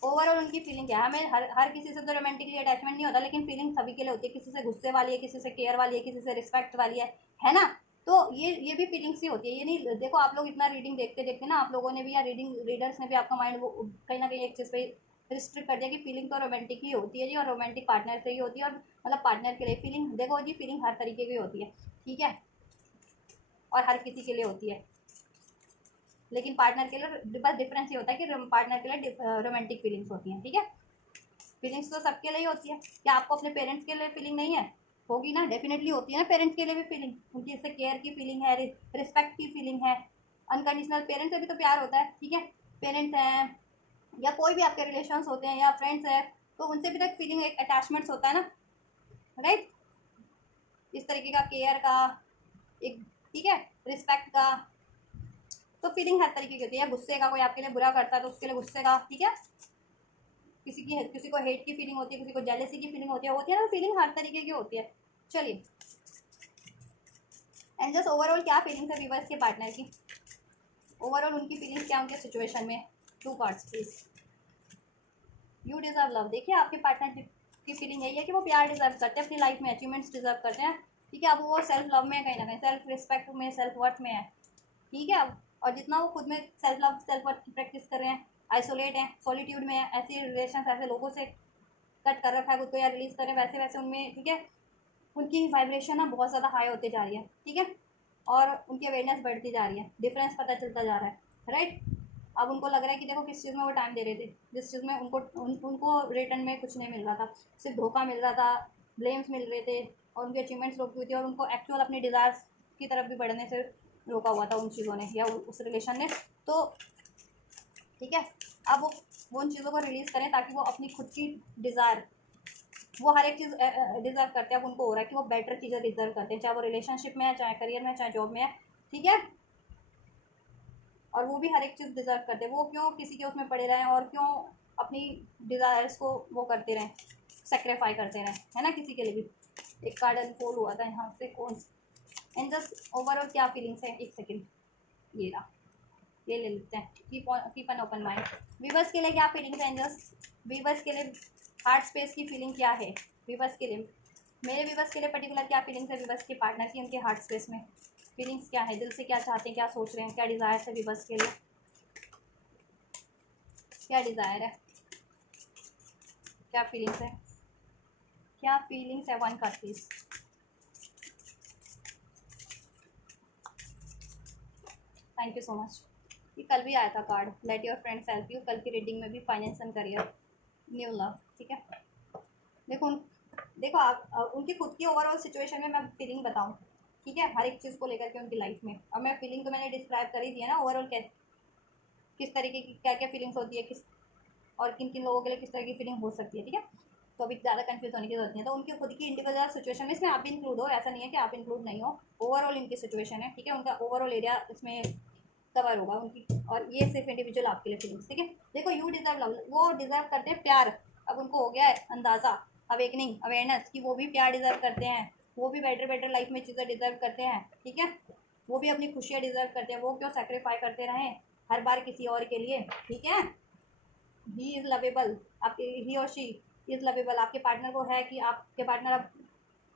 ओवरऑल उनकी फीलिंग क्या है, हमें हर किसी से तो रोमांटिकली अटैचमेंट नहीं होता, लेकिन फीलिंग सभी के लिए होती है, किसी से गुस्से वाली है, किसी से केयर वाली है, किसी से रिस्पेक्ट वाली है ना। तो ये भी फीलिंग्स ही होती है, ये नहीं, देखो आप लोग इतना रीडिंग देखते देखते ना, आप लोगों ने भी या रीडर्स ने भी आपका माइंड वो कहीं ना कहीं एक चीज़ पे रिस्ट्रिक्ट कर दिया कि फीलिंग तो रोमांटिक ही होती है जी, और रोमांटिक पार्टनर से ही होती है, और मतलब पार्टनर के लिए फीलिंग, देखो जी फीलिंग हर तरीके की होती है, ठीक है, और हर किसी के लिए होती है, लेकिन पार्टनर के लिए बस डिफरेंस ये होता है कि पार्टनर के लिए रोमांटिक फीलिंग्स होती हैं, ठीक है। फीलिंग्स तो सबके लिए ही होती है। क्या आपको अपने पेरेंट्स के लिए फीलिंग नहीं है? होगी ना, डेफिनेटली होती है ना पेरेंट्स के लिए भी फीलिंग, उनकी इससे केयर की फीलिंग है, रिस्पेक्ट की फीलिंग है, अनकंडीशनल पेरेंट्स से भी तो प्यार होता है, ठीक है। पेरेंट्स हैं या कोई भी आपके रिलेशंस होते हैं या फ्रेंड्स हैं, तो उनसे भी तो एक फीलिंग, एक अटैचमेंट्स होता है ना, राइट। इस तरीके का केयर का एक, ठीक है, रिस्पेक्ट का, तो फीलिंग हर तरीके की होती है। गुस्से का, कोई आपके लिए बुरा करता है तो उसके लिए गुस्से का, ठीक है। किसी को हेट की फीलिंग होती है, किसी को जेलेसी की फीलिंग होती है ना, फीलिंग हर तरीके की होती है। चलिए, एंड जस्ट ओवरऑल क्या फीलिंग्स है व्यूअर्स के पार्टनर की, ओवरऑल उनकी फीलिंग्स क्या उनके सिचुएशन में, 2 parts please. You deserve love, देखिए आपके पार्टनर की फीलिंग यही है कि वो प्यार डिजर्व करते हैं, अपनी लाइफ में अचीवमेंट्स डिजर्व करते हैं, ठीक है। अब वो सेल्फ लव में है, कहीं ना कहीं सेल्फ रिस्पेक्ट में, सेल्फ वर्थ में है, ठीक है। और जितना वो खुद में सेल्फ लव सेल्फ वर्थ की प्रैक्टिस कर रहे हैं, आइसोलेट हैं, सॉलिट्यूड में है, ऐसे रिलेशन ऐसे लोगों से कट कर रखा है खुद को या रिलीज करें, वैसे वैसे उनमें, ठीक है, उनकी वाइब्रेशन ना बहुत ज़्यादा हाई होती जा रही है, ठीक है, और उनकी अवेयरनेस बढ़ती जा रही है, डिफरेंस पता चलता जा रहा है, राइट। अब उनको लग रहा है कि देखो किस चीज़ में वो टाइम दे रहे थे, जिस चीज़ में उनको रिटर्न में कुछ नहीं मिल रहा था, सिर्फ धोखा मिल रहा था, ब्लेम्स मिल रहे थे, और उनके अचीवमेंट्स रोकी हुई थी, और उनको एक्चुअल अपनी डिज़ायर्स की तरफ भी बढ़ने से रोका हुआ था उन चीज़ों ने या उस रिलेशन ने। तो ठीक है, अब वो उन चीज़ों को रिलीज़ करें ताकि वो अपनी खुद की डिज़ायर, वो हर एक चीज़ डिज़र्व करते हैं। अब उनको हो रहा है कि वो बेटर चीज़ें डिज़र्व करते हैं, चाहे वो रिलेशनशिप में है, चाहे करियर में है, चाहे जॉब में है, ठीक है। और वो भी हर एक चीज़ डिज़र्व करते हैं, वो क्यों किसी के उसमें पड़े रहें और क्यों अपनी डिज़ायर्स को वो करते रहें, सेक्रीफाई करते रहें, है ना, किसी के लिए भी। एक कार्ड अनफोल्ड हुआ था यहाँ से, कौन, एंड जस्ट ओवरऑल क्या फीलिंग्स है, एक सेकेंड, ये रहा, ये ले लेते हैं, keep an open mind. Viewers के लिए क्या फीलिंग्स है एंजल्स, वीवर्स के लिए हार्ट स्पेस की फीलिंग क्या है, वीवर्स के लिए, मेरे वीवर्स के लिए पर्टिकुलर क्या फीलिंग्स है, वीवर्स के पार्टनर की उनके हार्ट स्पेस में फीलिंग्स क्या है, दिल से क्या चाहते हैं, क्या सोच रहे हैं, क्या डिज़ायर है वीवर्स के लिए, क्या डिज़ायर है, क्या फीलिंग्स है, क्या फीलिंग्स है, 1 card please. Thank you so much. ये कल भी आया था card, let your friends help you, कल की रीडिंग में भी finance and career, new love, ठीक है। देखो देखो आप उनकी खुद की ओवरऑल सिचुएशन में मैं फीलिंग बताऊं, ठीक है, हर एक चीज़ को लेकर के उनकी लाइफ में। अब मैं फीलिंग तो मैंने डिस्क्राइब कर ही दिया ना, ओवरऑल किस तरीके की क्या क्या फीलिंग्स होती है, किस और किन किन लोगों के लिए किस तरह की फीलिंग हो सकती है, ठीक है। तो अभी ज़्यादा कंफ्यूज होने की जरूरत नहीं है, तो उनकी खुद की इंडिविजुअल सिचुएशन में, इसमें आप भी इंक्लूड हो, ऐसा नहीं है कि आप इंक्लूड नहीं हो, ओवरऑल इनकी सिचुएशन है, ठीक है, उनका ओवरऑल एरिया इसमें कवर होगा उनकी, और ये सिर्फ इंडिविजुअल आपके लिए फीलिंग्स, ठीक है। देखो यू डिजर्व लव, वो डिजर्व करते हैं प्यार, अब उनको हो गया है अंदाज़ा, अवेकनिंग, अवेयरनेस कि वो भी प्यार डिजर्व करते हैं, वो भी बेटर बेटर लाइफ में चीज़ें डिजर्व करते हैं, ठीक है। वो भी अपनी खुशियाँ डिजर्व करते हैं, वो क्यों सेक्रीफाई करते रहें हर बार किसी और के लिए, ठीक है। ही इज़ लवेबल, आपके ही और शी इज़ लवेबल, आपके पार्टनर को है कि आपके पार्टनर अब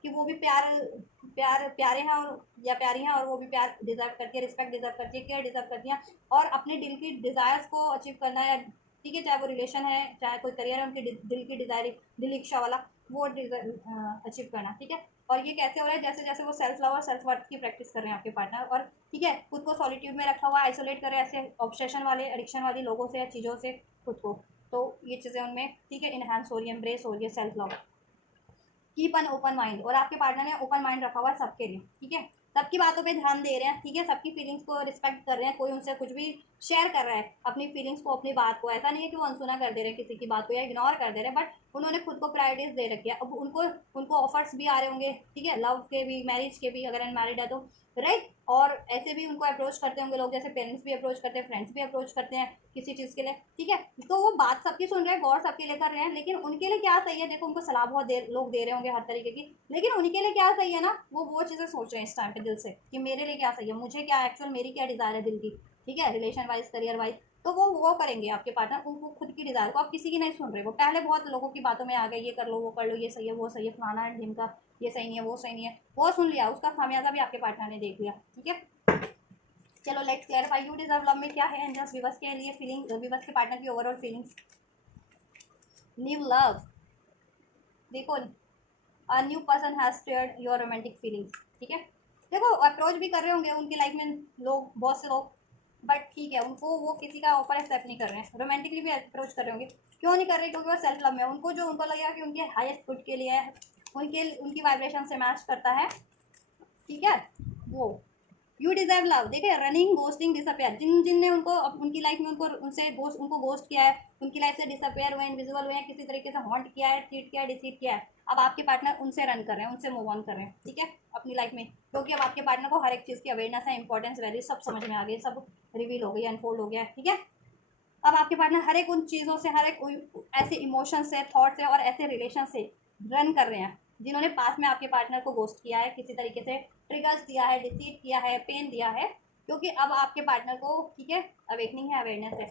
कि वो भी प्यारे हैं और या प्यारी हैं, और वो भी प्यार डिजर्व करती है, रिस्पेक्ट डिजर्व करती है, केयर डिजर्व करती हैं, और अपने दिल की डिज़ायर्स को अचीव करना है, ठीक है, चाहे वो रिलेशन है, चाहे कोई करियर है, उनकी दिल की डिज़ायर, दिल इच्छा वाला वो अचीव करना, ठीक है। और ये कैसे हो रहा है, जैसे जैसे वो सेल्फ लव और सेल्फ वर्थ की प्रैक्टिस कर रहे हैं आपके पार्टनर, और ठीक है, खुद को सॉलिट्यूड में रखा हुआ, आइसोलेट कर रहे हैं ऐसे ऑब्सेशन वाले, एडिक्शन वाली लोगों से या चीज़ों से खुद को, तो ये चीज़ें उनमें, ठीक है, इनहांस हो रही है, एम्ब्रेस हो रही है self love. Keep an open mind, और आपके पार्टनर ने ओपन माइंड रखा हुआ है सबके लिए, ठीक है, सबकी बातों पे ध्यान दे रहे हैं, ठीक है, सबकी फीलिंग्स को रिस्पेक्ट कर रहे हैं, कोई उनसे कुछ भी शेयर कर रहा है अपनी फीलिंग्स को, अपनी बात को, ऐसा नहीं है कि वो अनसुना कर दे रहे हैं किसी की बात को या इग्नोर कर दे रहे हैं, बट उन्होंने खुद को प्रायोरिटीज दे रखी है। अब उनको उनको ऑफर्स भी आ रहे होंगे, ठीक है, लव के भी, मैरिज के भी, अगर अनमैरिड है तो, राइट, और ऐसे भी उनको अप्रोच करते होंगे लोग, जैसे पेरेंट्स भी अप्रोच करते हैं, फ्रेंड्स भी अप्रोच करते हैं किसी चीज़ के लिए, ठीक है। तो वो बात सबकी सुन रहे हैं, गौर सबके लिए कर रहे हैं, लेकिन उनके लिए क्या सही है, देखो उनको सलाह बहुत देर लोग दे रहे होंगे हर तरीके की, लेकिन उनके लिए क्या सही है ना, वो चीज़ें सोच रहे हैं इस टाइम पे दिल से कि मेरे लिए क्या सही है, मुझे क्या एक्चुअल मेरी क्या डिज़ायर है दिल की, ठीक है, रिलेशन वाइज, करियर वाइज, तो वो करेंगे आपके पार्टनर, उनको खुद की डिज़ायर को, आप किसी की नहीं सुन रहे, वो पहले बहुत लोगों की बातों में आ गए, ये कर लो, वो कर लो, ये सही है, वो सही है, फलाना है ढिमका, ये सही नहीं है, वो सही नहीं है, वो सुन लिया, उसका खामियाजा भी आपके पार्टनर ने देख लिया, ठीक है। चलो let's clarify, you deserve love में क्या है एंजल्स विवश के लिए फीलिंग, विवश के पार्टनर की ओवरऑल फीलिंग्स, न्यू लव, देखो a new person has shared your romantic feelings, ठीक है। देखो अप्रोच भी कर रहे होंगे उनकी लाइफ में लोग, बहुत से लोग, बट ठीक है उनको वो किसी का ऑफर एक्सेप्ट नहीं कर रहे हैं। रोमांटिकली भी अप्रोच कर रहे होंगे, क्यों नहीं कर रहे? क्योंकि वो सेल्फ लव में है। उनको जो उनको लगेगा कि उनके हाईएस्ट गुड के लिए है, उनकी वाइब्रेशन से मैच करता है, ठीक है, वो यू डिजर्व लव। देखिए रनिंग, गोस्टिंग, डिसअपेयर, जिन जिन ने उनको उनकी लाइफ में उनको गोस्ट किया है, उनकी लाइफ से डिसअपेयर हुए, इनविजिबल हुए हैं, किसी तरीके से हॉन्ट किया है, चीट किया है, डिसीट किया है, अब आपके पार्टनर उनसे रन कर रहे हैं, उनसे मूव ऑन कर रहे हैं, ठीक है, अपनी लाइफ में। क्योंकि अब आपके पार्टनर को हर एक चीज़ की अवेयरनेस है, इंपॉर्टेंस, वैल्यू सब समझ में आ गई, सब रिवील हो गई, अनफोल्ड हो गया है, ठीक है। अब आपके पार्टनर हर एक उन चीज़ों से, हर एक ऐसे इमोशन से, थॉट से और ऐसे रिलेशन से रन कर रहे हैं जिन्होंने पास में आपके पार्टनर को गोस्ट किया है, किसी तरीके से ट्रिगर्स दिया है, डिसीट किया है, पेन दिया है। क्योंकि अब आपके पार्टनर को, ठीक है, अवेकनिंग है, अवेयरनेस है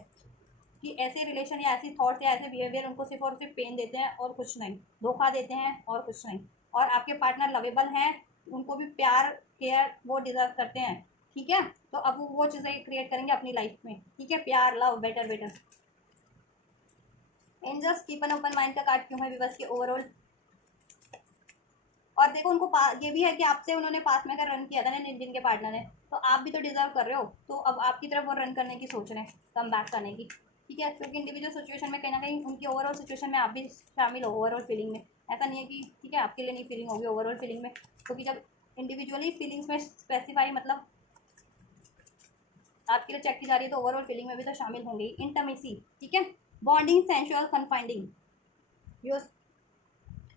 कि ऐसे रिलेशन या ऐसी थॉट्स या ऐसे बिहेवियर उनको सिर्फ और सिर्फ पेन देते हैं और कुछ नहीं, धोखा देते हैं और कुछ नहीं। और आपके पार्टनर लवेबल हैं, उनको भी प्यार, केयर वो डिजर्व करते हैं, ठीक है। तो अब वो चीज़ें क्रिएट करेंगे अपनी लाइफ में, ठीक है, प्यार, love, better better. Angels keep an open mind का कार्ड क्यों है विवर्स के ओवरऑल? और देखो उनको ये भी है कि आपसे उन्होंने पास में अगर रन किया था ना जिनके पार्टनर ने, तो आप भी तो डिजर्व कर रहे हो, तो अब आपकी तरफ वो रन करने की सोच रहे हैं, कम बैक करने की, ठीक है। क्योंकि इंडिविजुअल सिचुएशन में कहीं ना कहीं उनकी ओवरऑल सिचुएशन में आप भी शामिल हो, ओवरऑल फीलिंग में। ऐसा नहीं है कि ठीक है आपके लिए नहीं फीलिंग होगी ओवरऑल फीलिंग में, क्योंकि जब इंडिविजुअली फीलिंग्स में स्पेसिफाई, मतलब आपके लिए चेक की जा रही है, तो ओवरऑल फीलिंग में भी तो शामिल होंगे। इंटमेसी, ठीक है, बॉन्डिंग, सेंशुअल, कन्फाइंडिंग।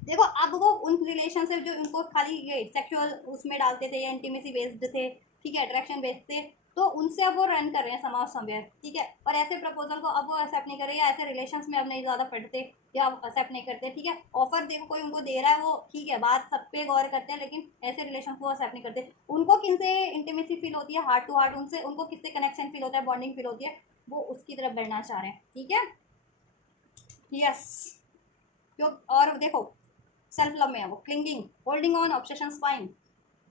देखो अब वो उन रिलेशनशिप जो उनको खाली ये सेक्सुअल उसमें डालते थे या इंटीमेसी बेस्ड थे, ठीक है, अट्रैक्शन बेस्ड थे, तो उनसे अब वो रन कर रहे हैं समाज समवेयर, ठीक है। और ऐसे प्रपोजल को अब वो एक्सेप्ट नहीं कर रहे, या ऐसे रिलेशंस में अब नहीं ज़्यादा पढ़ते या एक्सेप्ट नहीं करते, ठीक है। ऑफर देखो कोई उनको दे रहा है वो ठीक है, बात सब पे गौर करते हैं, लेकिन ऐसे रिलेशन को एक्सेप्ट नहीं करते। उनको किन से इंटीमेसी फील होती है, हार्ट टू हार्ट, उनसे उनको किससे कनेक्शन फील होता है, बॉन्डिंग फील होती है, वो उसकी तरफ बढ़ना चाह रहे हैं, ठीक है। यस, क्यों? और देखो सेल्फ लव में है वो, clinging, holding on, obsession, fine.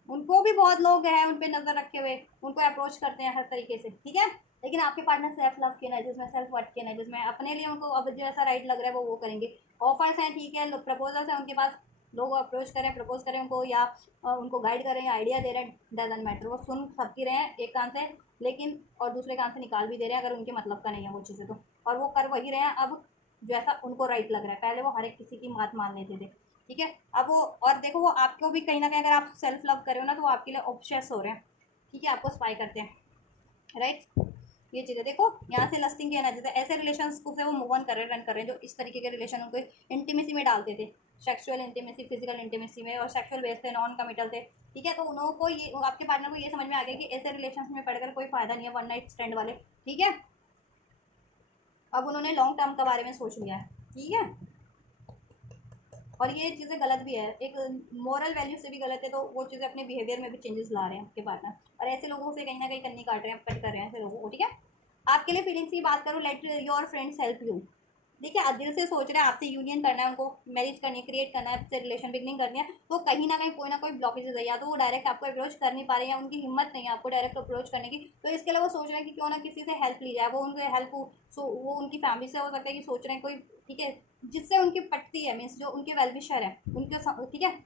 उनको भी बहुत लोग हैं उन पे नजर रखे हुए, उनको अप्रोच करते हैं हर तरीके से, ठीक है। लेकिन आपके पार्टनर सेल्फ लव के ना, जिसमें सेल्फ वर्थ के ना, जिसमें अपने लिए उनको अब जो ऐसा राइट लग रहा है वो करेंगे। ऑफर्स हैं, ठीक है, प्रपोजल्स हैं उनके पास, लोग अप्रोच करें, प्रपोज करें उनको, या उनको गाइड करें या आइडिया दे रहे हैं, डजंट मैटर, वो सुन सबकी रहे हैं एक कान से, लेकिन और दूसरे कान से निकाल भी दे रहे हैं अगर उनके मतलब का नहीं है वो चीज़ें, तो और वो कर वही रहे हैं अब जैसा उनको राइट लग रहा है। पहले वो हर एक किसी की बात मान लेते थे, ठीक है। अब वो, और देखो वो आपको भी कहीं ना कहीं, अगर आप सेल्फ लव कर रहे हो ना, तो वो आपके लिए ऑब्सेस हो रहे हैं, ठीक है, आपको स्पाई करते हैं, राइट। ये चीज़ें देखो, यहाँ से लस्टिंग की एनर्जी से ऐसे रिलेशन से वो मूव ऑन कर रहे हैं, रन कर रहे हैं, जो इस तरीके के रिलेशन उनको इंटीमेसी में डालते थे, सेक्सुअल इंटीमेसी, फिजिकल इंटीमेसी में, और सेक्सुअल बेस थे, नॉन कमिटल थे, ठीक है। तो उन्होंने को ये, आपके पार्टनर को ये समझ में आ गया कि ऐसे रिलेशन में पढ़कर कोई फायदा नहीं है, वन नाइट स्टैंड वाले, ठीक है। अब उन्होंने लॉन्ग टर्म के बारे में सोच लिया है, ठीक है। और ये चीज़ें गलत भी है, एक मॉरल वैल्यू से भी गलत है, तो वो चीज़ें अपने बिहेवियर में भी चेंजेस ला रहे हैं आपके पार्टनर, और ऐसे लोगों से कहीं ना कहीं कन्नी काट रहे हैं, कट कर रहे हैं ऐसे लोगों को, ठीक है। आपके लिए फीलिंग्स की बात करूँ, let your friends help you. देखिए आप दिल से सोच रहे हैं आपसे यूनियन करना है, उनको मैरिज करनी है, क्रिएट करना है, आपसे रिलेशन बिगनिंग करनी है, तो कहीं ना कोई ब्लॉकेजेस है, या तो वो डायरेक्ट आपको अप्रोच कर नहीं पा रहे हैं, उनकी हिम्मत नहीं है आपको डायरेक्ट अप्रोच करने की, तो इसके लिए वो सोच रहे हैं कि क्यों ना किसी से हेल्प ली जाए, वो उनको हेल्प, वो उनकी फैमिली से हो सकता है कि सोच रहे हैं कोई, ठीक है, जिससे उनकी पटती है, मीन्स जो उनके वेलविशर है उनके, ठीक है,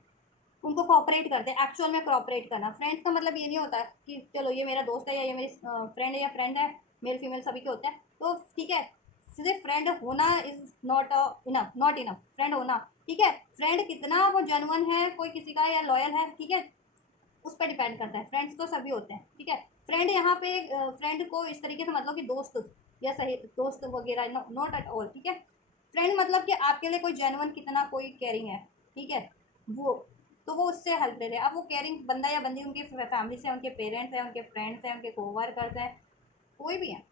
उनको कॉपरेट करते हैं। एक्चुअल में कॉपरेट करना, फ्रेंड्स का मतलब ये नहीं होता कि चलो ये मेरा दोस्त है या ये मेरी फ्रेंड है, या फ्रेंड है, मेल फीमेल सभी के होते हैं, तो ठीक है, सिर्फ फ्रेंड होना is not enough, not enough friend होना, ठीक है। फ्रेंड कितना वो जेन्युइन है कोई किसी का, या लॉयल है, ठीक है, उस पर डिपेंड करता है। फ्रेंड्स तो सभी होते हैं, ठीक है। फ्रेंड यहाँ पे फ्रेंड को इस तरीके से मतलब कि दोस्त या सही दोस्त वगैरह, नॉट एट ऑल, ठीक है। फ्रेंड मतलब कि आपके लिए कोई जेन्युइन कितना कोई केयरिंग है, ठीक है, वो, तो वो उससे हेल्प ले रहे हैं। अब वो केयरिंग बंदा या बंदी उनकी फैमिली से, उनके पेरेंट्स हैं, उनके फ्रेंड्स हैं, उनके कोवर्कर्स हैं, कोई भी है,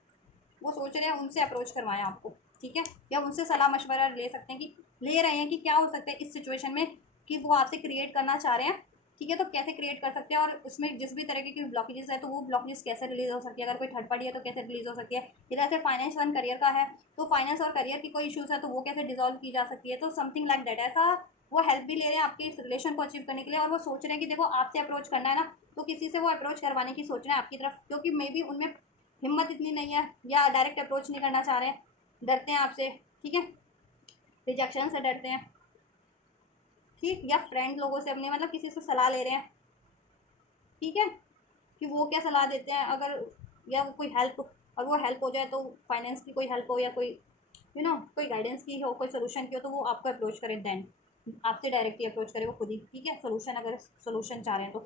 वो सोच रहे हैं उनसे अप्रोच करवाएं आपको, ठीक है, या उनसे सलाह मशवरा ले सकते हैं कि ले रहे हैं कि क्या हो सकता है इस सिचुएशन में, कि वो आपसे क्रिएट करना चाह रहे हैं, ठीक है, तो कैसे क्रिएट कर सकते हैं, और उसमें जिस भी तरीके की ब्लॉकेजेस है तो वो ब्लॉकेजेस कैसे रिलीज हो सकती है, अगर कोई थर्ड पार्टी है तो कैसे रिलीज हो सकती है, इधर से फाइनेंस एंड करियर का है, तो फाइनेंस और करियर की कोई इशूज़ है तो वो कैसे डिजोल्व की जा सकती है, तो समथिंग लाइक दैट, ऐसा वो हेल्प भी ले रहे हैं आपके इस रिलेशन को अचीव करने के लिए। और वो सोच रहे हैं कि देखो आपसे अप्रोच करना है ना, तो किसी से वो अप्रोच करवाने की सोच रहे हैं आपकी तरफ, क्योंकि मे बी उनमें हिम्मत इतनी नहीं है, या डायरेक्ट अप्रोच नहीं करना चाह रहे हैं, डरते हैं आपसे, ठीक है। रिजेक्शन से डरते हैं, ठीक, या फ्रेंड लोगों से अपने मतलब किसी से सलाह ले रहे हैं, ठीक है, कि वो क्या सलाह देते हैं, अगर या वो कोई हेल्प, और वो हेल्प हो जाए तो फाइनेंस की कोई हेल्प हो या कोई कोई गाइडेंस की हो, कोई सोल्यूशन की हो, तो वो आपको अप्रोच करें, देन आपसे डायरेक्टली अप्रोच करें वो खुद ही, ठीक है, सोल्यूशन अगर सोल्यूशन चाह रहे हैं तो,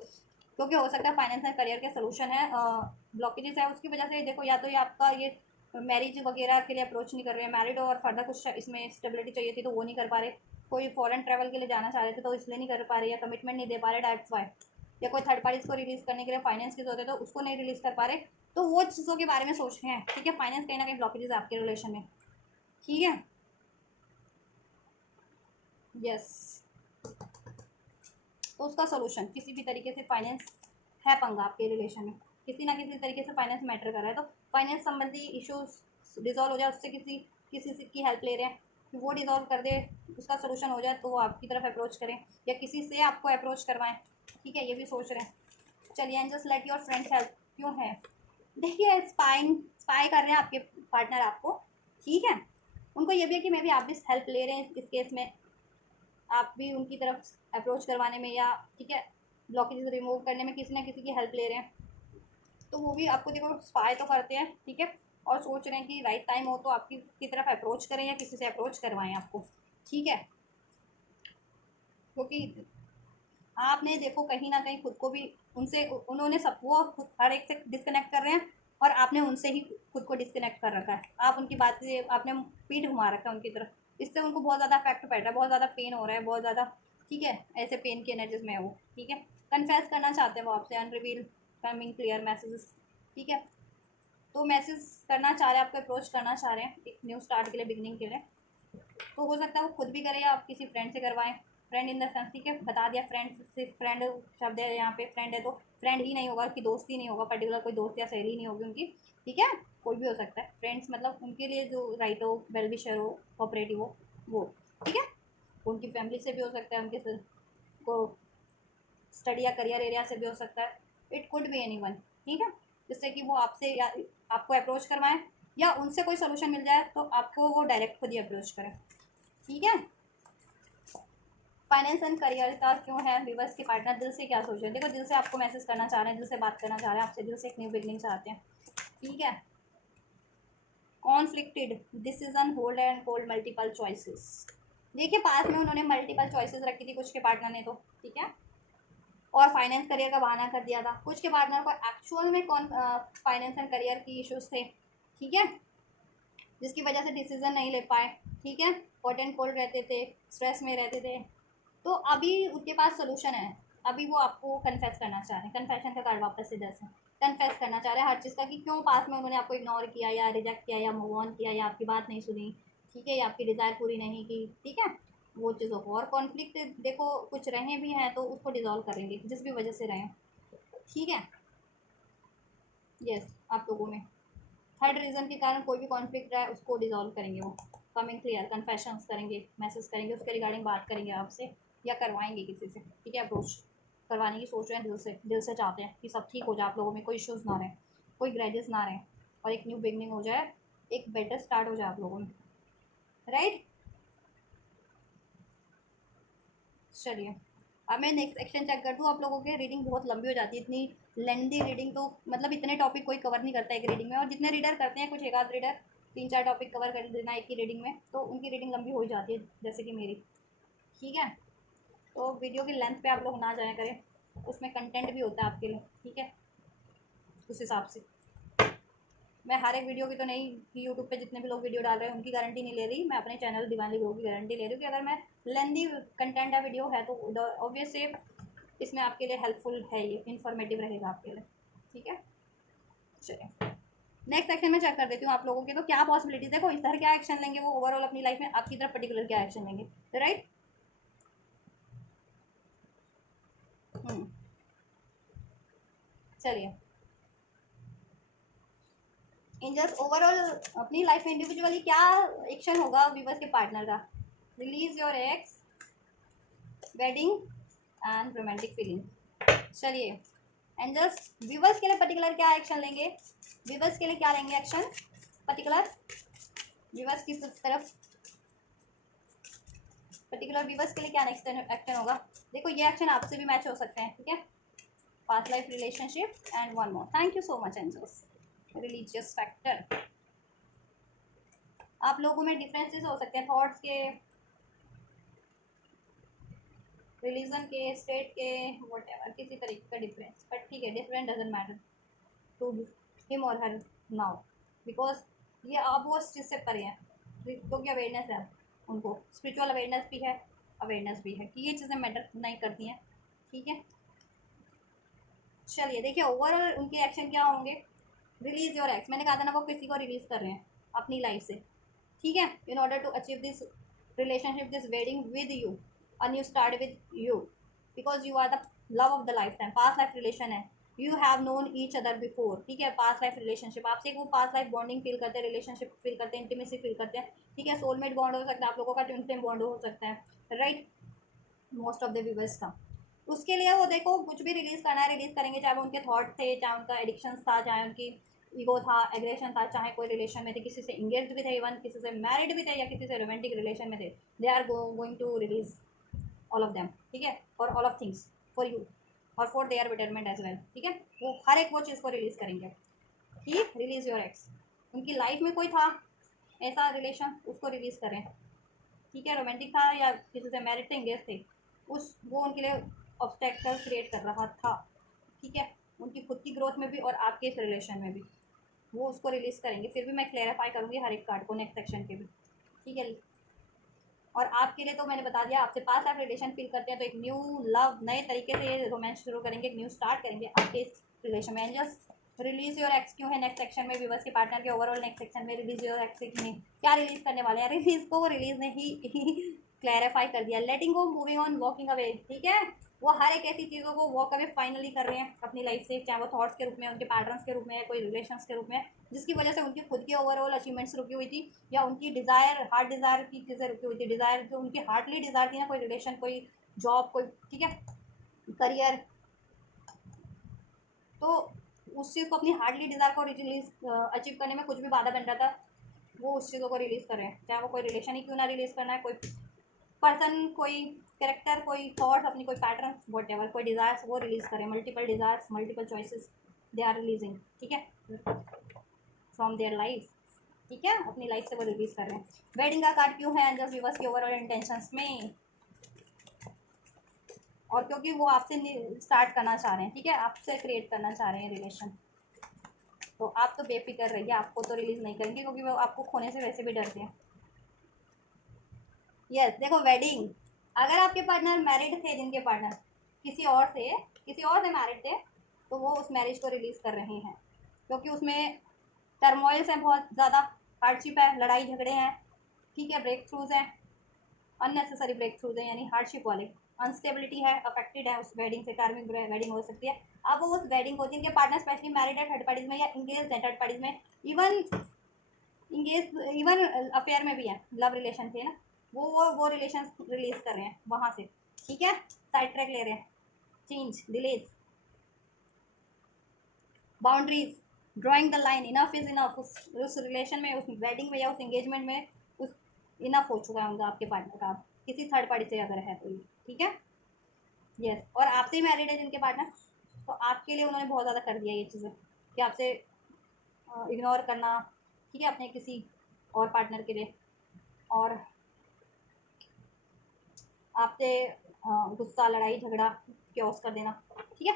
क्योंकि हो सकता है फाइनेंस एंड करियर के सोल्यूशन है ब्लॉकेजेस है, उसकी वजह से देखो, या तो ये आपका ये मैरिज वगैरह के लिए अप्रोच नहीं कर रहे हैं, मैरिड और फर्दर कुछ इसमें स्टेबिलिटी चाहिए थी तो वो नहीं कर पा रहे, कोई फॉरेन ट्रैवल के लिए जाना चाह रहे थे तो इसलिए नहीं कर पा रहे, या कमिटमेंट नहीं दे पा रहे, डेट्स वाई, या कोई थर्ड पार्टी को रिलीज करने के लिए फाइनेंस की जरूरत है तो उसको नहीं रिलीज कर पा रहे, तो वो चीज़ों के बारे में सोच रहे हैं, ठीक है, फाइनेंस कहीं ना कहीं ब्लॉकेजेस है आपके रिलेशन में, ठीक है, यस, तो उसका सोल्यूशन किसी भी तरीके से फाइनेंस है पंगा आपके रिलेशन में, किसी ना किसी तरीके से फाइनेंस मैटर कर रहा है, तो फाइनेंस संबंधी इश्यूज डिजॉल्व हो जाए, उससे किसी किसी से की हेल्प ले रहे हैं कि वो डिजॉल्व कर दे, उसका सोल्यूशन हो जाए तो वो आपकी तरफ अप्रोच करें, या किसी से आपको अप्रोच करवाएं, ठीक है, ये भी सोच रहे हैं। चलिए, and just let your friends help, क्यों है, देखिए स्पाई कर रहे हैं आपके पार्टनर आपको, ठीक है, उनको ये भी है कि मैं भी आप भी हेल्प ले रहे हैं इस केस में, आप भी उनकी तरफ अप्रोच करवाने में, या ठीक है ब्लॉकेजेस रिमूव करने में किसी ना किसी की हेल्प ले रहे हैं, तो वो भी आपको देखो स्पाई तो करते हैं, ठीक है, और सोच रहे हैं कि राइट टाइम हो तो आपकी की तरफ अप्रोच करें या किसी से अप्रोच करवाएं आपको, ठीक है, क्योंकि आपने देखो कहीं ना कहीं खुद को भी उनसे, उन्होंने सब वो खुद हर एक से डिस्कनेक्ट कर रहे हैं, और आपने उनसे ही खुद को डिस्कनेक्ट कर रखा है, आप उनकी बात से आपने पीठ घुमा रखा है उनकी तरफ, इससे उनको बहुत ज़्यादा इफेक्ट पड़ रहा है, बहुत ज़्यादा पेन हो रहा है, बहुत ज़्यादा, ठीक है, ऐसे पेन की एनर्जीज में है वो, ठीक है, कन्फेस करना चाहते हैं वो आपसे, अनरिवील कमिंग क्लियर मैसेजेस, ठीक है, तो मैसेज करना चाह रहे हैं, आपको अप्रोच करना चाह रहे हैं एक न्यू स्टार्ट के लिए, बिगनिंग के लिए, तो हो सकता है वो खुद भी करे या आप किसी फ्रेंड से करवाएं, फ्रेंड इन द सेंस, ठीक है, बता दिया फ्रेंड, सिर्फ फ्रेंड शब्द है यहाँ पे, फ्रेंड है तो फ्रेंड ही नहीं होगा कि दोस्त ही नहीं होगा, पर्टिकुलर कोई दोस्त या सहेली नहीं होगी उनकी, ठीक है, कोई भी हो सकता है, फ्रेंड्स मतलब उनके लिए जो राइट हो, वेल विशर हो, कोऑपरेटिव हो, वो, ठीक है, उनकी फैमिली से भी हो सकता है, उनके को स्टडी या करियर एरिया से भी हो सकता है, it could be any one, ठीक है, जिससे कि वो आपसे या आपको अप्रोच करवाएं, या उनसे कोई सोल्यूशन मिल जाए तो आपको वो डायरेक्ट खुद ही अप्रोच करें, ठीक है। फाइनेंस एंड करियर का क्यों है, व्यूअर्स के पार्टनर दिल से क्या सोच रहे हैं, देखो दिल से आपको मैसेज करना चाह रहे हैं, दिल से बात करना चाह रहे हैं आपसे, दिल से एक न्यू बिगनिंग चाहते हैं, ठीक है, conflicted decision, hold and hold multiple choices, देखिए पास में उन्होंने मल्टीपल चॉइसेस रखी थी कुछ के पार्टनर ने तो, ठीक है, और फाइनेंस करियर का बहाना कर दिया था, कुछ के पार्टनर को एक्चुअल में कौन फाइनेंस एंड करियर की इश्यूज थे, ठीक है, जिसकी वजह से डिसीजन नहीं ले पाए, ठीक है, हॉट एंड कोल्ड रहते थे, स्ट्रेस में रहते थे, तो अभी उनके पास सोल्यूशन है, अभी वो आपको कन्फेस करना चाह रहे हैं, कन्फेशन का कार्ड वापस से जैसे कन्फेस करना चाह रहे हैं हर चीज़ का, कि क्यों पास में उन्होंने आपको इग्नोर किया या रिजेक्ट किया या मूव ऑन किया या आपकी बात नहीं सुनी, ठीक है, या आपकी डिज़ायर पूरी नहीं की, ठीक है, वो चीज़ों को, और कॉन्फ्लिक्ट देखो कुछ रहे भी हैं तो उसको डिजोल्व करेंगे जिस भी वजह से रहें, ठीक है, यस, आप लोगों में थर्ड रीज़न के कारण कोई भी कॉन्फ्लिक्ट रहा है उसको डिजोल्व करेंगे वो, कमिंग क्लियर, कन्फेशंस करेंगे, मैसेज करेंगे, उसके रिगार्डिंग बात करेंगे आपसे, या करवाएंगे किसी से, ठीक है, अप्रोच करवाने की सोच रहे हैं, दिल से चाहते हैं कि सब ठीक हो जाए, आप लोगों में कोई इश्यूज़ ना रहें, कोई ग्रेजेस ना रहें, और एक न्यू बिगनिंग हो जाए, एक बेटर स्टार्ट हो जाए आप लोगों में, राइट। चलिए, अब मैं नेक्स्ट सेक्शन चेक कर दूँ, आप लोगों के रीडिंग बहुत लंबी हो जाती है, इतनी लेंदी रीडिंग तो मतलब इतने टॉपिक कोई कवर नहीं करता एक रीडिंग में, और जितने रीडर करते हैं कुछ एक आध रीडर 3-4 टॉपिक कवर कर देना एक ही रीडिंग में, तो उनकी रीडिंग लंबी हो जाती है जैसे कि मेरी, ठीक है, तो वीडियो की लेंथ पे आप लोग ना जाया करें, उसमें कंटेंट भी होता है आपके लिए, ठीक है, उस हिसाब से मैं हर एक वीडियो की तो नहीं, कि यूट्यूब पे जितने भी लोग वीडियो डाल रहे हैं उनकी गारंटी नहीं ले रही, मैं अपने चैनल दिवाली ग्रो की गारंटी ले रही हूँ कि अगर मैं लेंदी कंटेंट है वीडियो है तो ऑब्वियस से इसमें आपके लिए हेल्पफुल है, ये इन्फॉर्मेटिव रहेगा आपके लिए, ठीक है। चलिए, नेक्स्ट सेक्शन में चेक कर देती हूँ आप लोगों के, तो क्या पॉसिबिलिटीज, देखो इधर क्या एक्शन लेंगे वो ओवरऑल अपनी लाइफ में, आपकी तरफ पर्टिकुलर क्या एक्शन लेंगे, राइट। चलिए, एंजल्स ओवरऑल अपनी लाइफ में इंडिविजुअली क्या एक्शन होगा व्यूअर्स के पार्टनर का, release your x, wedding and romantic feeling, चलिए एंजल्स व्यूअर्स के लिए पर्टिकुलर क्या एक्शन लेंगे, व्यूअर्स के लिए क्या लेंगे एक्शन पर्टिकुलर, व्यूअर्स की तरफ पर्टिकुलर व्यूवर्स के लिए क्या नेक्स्ट एक्शन होगा? देखो ये एक्शन आपसे भी मैच हो सकते हैं, ठीक है। Past life relationship and one more. Thank you so much angels. Religious factor, आप लोगों में डिफरेंसेस हो सकते हैं थॉट्स के, रिलीजन के, स्टेट के, व्हाटएवर, किसी तरीके का डिफरेंस, बट ठीक है, different doesn't matter to him और हर नाउ, बिकॉज ये अब वो उस चीज़ से परे हैं, क्योंकि अवेयरनेस है उनको, स्पिरिचुअल अवेयरनेस भी है, अवेयरनेस भी है कि ये चीज़ें मैटर नहीं करती हैं, ठीक है। चलिए देखिए ओवरऑल उनके एक्शन क्या होंगे। रिलीज योर एक्स, मैंने कहा था ना वो किसी को रिलीज कर रहे हैं अपनी लाइफ से, ठीक है। In order to achieve this relationship, this wedding with you, a new start with you, because you are the love of the lifetime, past life relation है, you have known each other before, ठीक है। Past life relationship, आपसे वो past life bonding feel करते हैं, relationship feel करते हैं, intimacy feel करते हैं, ठीक है। सोलमेट बॉन्ड हो सकता है आप लोगों का, ट्विन फ्लेम बॉन्ड हो सकता है, right, most of the viewers का। उसके लिए वो देखो कुछ भी रिलीज करना है रिलीज करेंगे, चाहे वो उनके थॉट थे, चाहे उनका एडिक्शन था, चाहे उनकी ईगो था, एग्रेशन था, चाहे कोई रिलेशन में थे, किसी से इंगेज भी थे, इवन किसी से मैरिड भी थे, या किसी से रोमांटिक रिलेशन में थे, they are going to release all of them, ठीक है, और all of things for you और for their betterment as well, ठीक है। वो हर एक वो चीज़ को रिलीज करेंगे, ठीक। रिलीज योर एक्स, उनकी लाइफ में कोई था ऐसा रिलेशन, उसको रिलीज करें, ठीक है। रोमांटिक था या किसी से मैरिड थे, इंगेज थे, उस वो उनके लिए ऑब्स्टेकल क्रिएट कर रहा था, ठीक है, उनकी खुद की ग्रोथ में भी और आपके इस रिलेशन में भी, वो उसको रिलीज करेंगे। फिर भी मैं क्लेरिफाई करूँगी हर एक कार्ड को नेक्स्ट सेक्शन के भी, ठीक है। और आपके लिए तो मैंने बता दिया, आपसे पास आप रिलेशन फील करते हैं तो एक न्यू लव, नए तरीके से रोमांस शुरू करेंगे, एक न्यू स्टार्ट करेंगे आपके इस रिलेशन में। एंजल्स रिलीज योर एक्स क्यों है नेक्स्ट सेक्शन में, व्यूवर्स के पार्टनर के ओवरऑल नेक्स्ट सेक्शन में रिलीज योर एक्स में क्या रिलीज करने वाले हैं, रिलीज को वो रिलीज ने ही क्लैरिफाई कर दिया। लेटिंग गो, मूविंग ऑन, वॉकिंग अवे, ठीक है। वो हर एक ऐसी चीज़ों को वॉक अवे फाइनली कर रहे हैं अपनी लाइफ से, चाहे वो थॉट्स के रूप में, उनके पैटर्न्स के रूप में, कोई रिलेशंस के रूप में, जिसकी वजह से उनकी खुद की ओवरऑल अचीवमेंट्स रुकी हुई थी, या उनकी डिज़ायर, हार्ट डिज़ायर की चीज़ें रुकी हुई थी, डिज़ायर जो उनकी हार्टली डिज़ायर थी ना, कोई रिलेशन, कोई जॉब, कोई, ठीक है, करियर, तो उस चीज़ को, अपनी हार्डली डिज़ायर को रिलीज अचीव करने में कुछ भी बाधा बन रहा था, वो उस चीज़ों को रिलीज़ कर रहे हैं, चाहे वो कोई रिलेशन ही क्यों ना रिलीज़ करना है, कोई पर्सन, कोई कैरेक्टर, कोई थॉट, अपनी कोई पैटर्न, वॉट एवर, कोई डिज़ायर्स वो रिलीज़ करें, multiple desires, multiple choices they are releasing, ठीक है, फ्रॉम देयर लाइफ, ठीक है, अपनी लाइफ से वो रिलीज़ कर रहे हैं। वेडिंग का कार्ड क्यों है एंजल्स व्यूअर्स के ओवरऑल इंटेंशंस में, और क्योंकि वो आपसे स्टार्ट करना चाह रहे हैं, ठीक है, आपसे क्रिएट करना चाह रहे हैं रिलेशन, तो आप तो बेफिक्र रहिए, आपको तो रिलीज़ नहीं करेंगे, क्योंकि वो आपको खोने से वैसे भी डरते हैं। यस देखो वेडिंग, अगर आपके पार्टनर मैरिड थे, जिनके पार्टनर किसी और से मैरिड थे, तो वो उस मैरिज को रिलीज़ कर रहे हैं, क्योंकि उसमें टर्मोइल्स हैं, बहुत ज़्यादा हार्डशिप है, लड़ाई झगड़े हैं, ठीक है, ब्रेक थ्रूज हैं, अननेसेसरी ब्रेक थ्रूज हैं, यानी हार्डशिप वाले, अनस्टेबिलिटी है, अफेक्टेड है उस वेडिंग से, कार्मिक वेडिंग हो सकती है। अब वो उस वेडिंग को, जिनके पार्टनर स्पेशली मैरिड है, थर्ड पार्टीज में या इंगेज है थर्ड पार्टीज में, इवन इवन अफेयर में भी है, लव रिलेशन थे ना, वो रिलेशन रिलीज कर रहे हैं वहाँ से, ठीक है, साइड ट्रैक ले रहे हैं, change, delays, boundaries, drawing the line, enough is enough, उस रिलेशन में, उस वेडिंग में या उस एंगेजमेंट में, उस इनफ हो चुका है उनका, आपके पार्टनर का, किसी थर्ड पार्टी से अगर है तो ये, ठीक है। यस, और आपसे ही मैरिड है जिनके पार्टनर, तो आपके लिए उन्होंने बहुत ज़्यादा कर दिया ये चीज़ें, कि आपसे इग्नोर करना, ठीक है, अपने किसी और पार्टनर के लिए, और आपसे गुस्सा, लड़ाई झगड़ा, क्योस कर देना, ठीक है।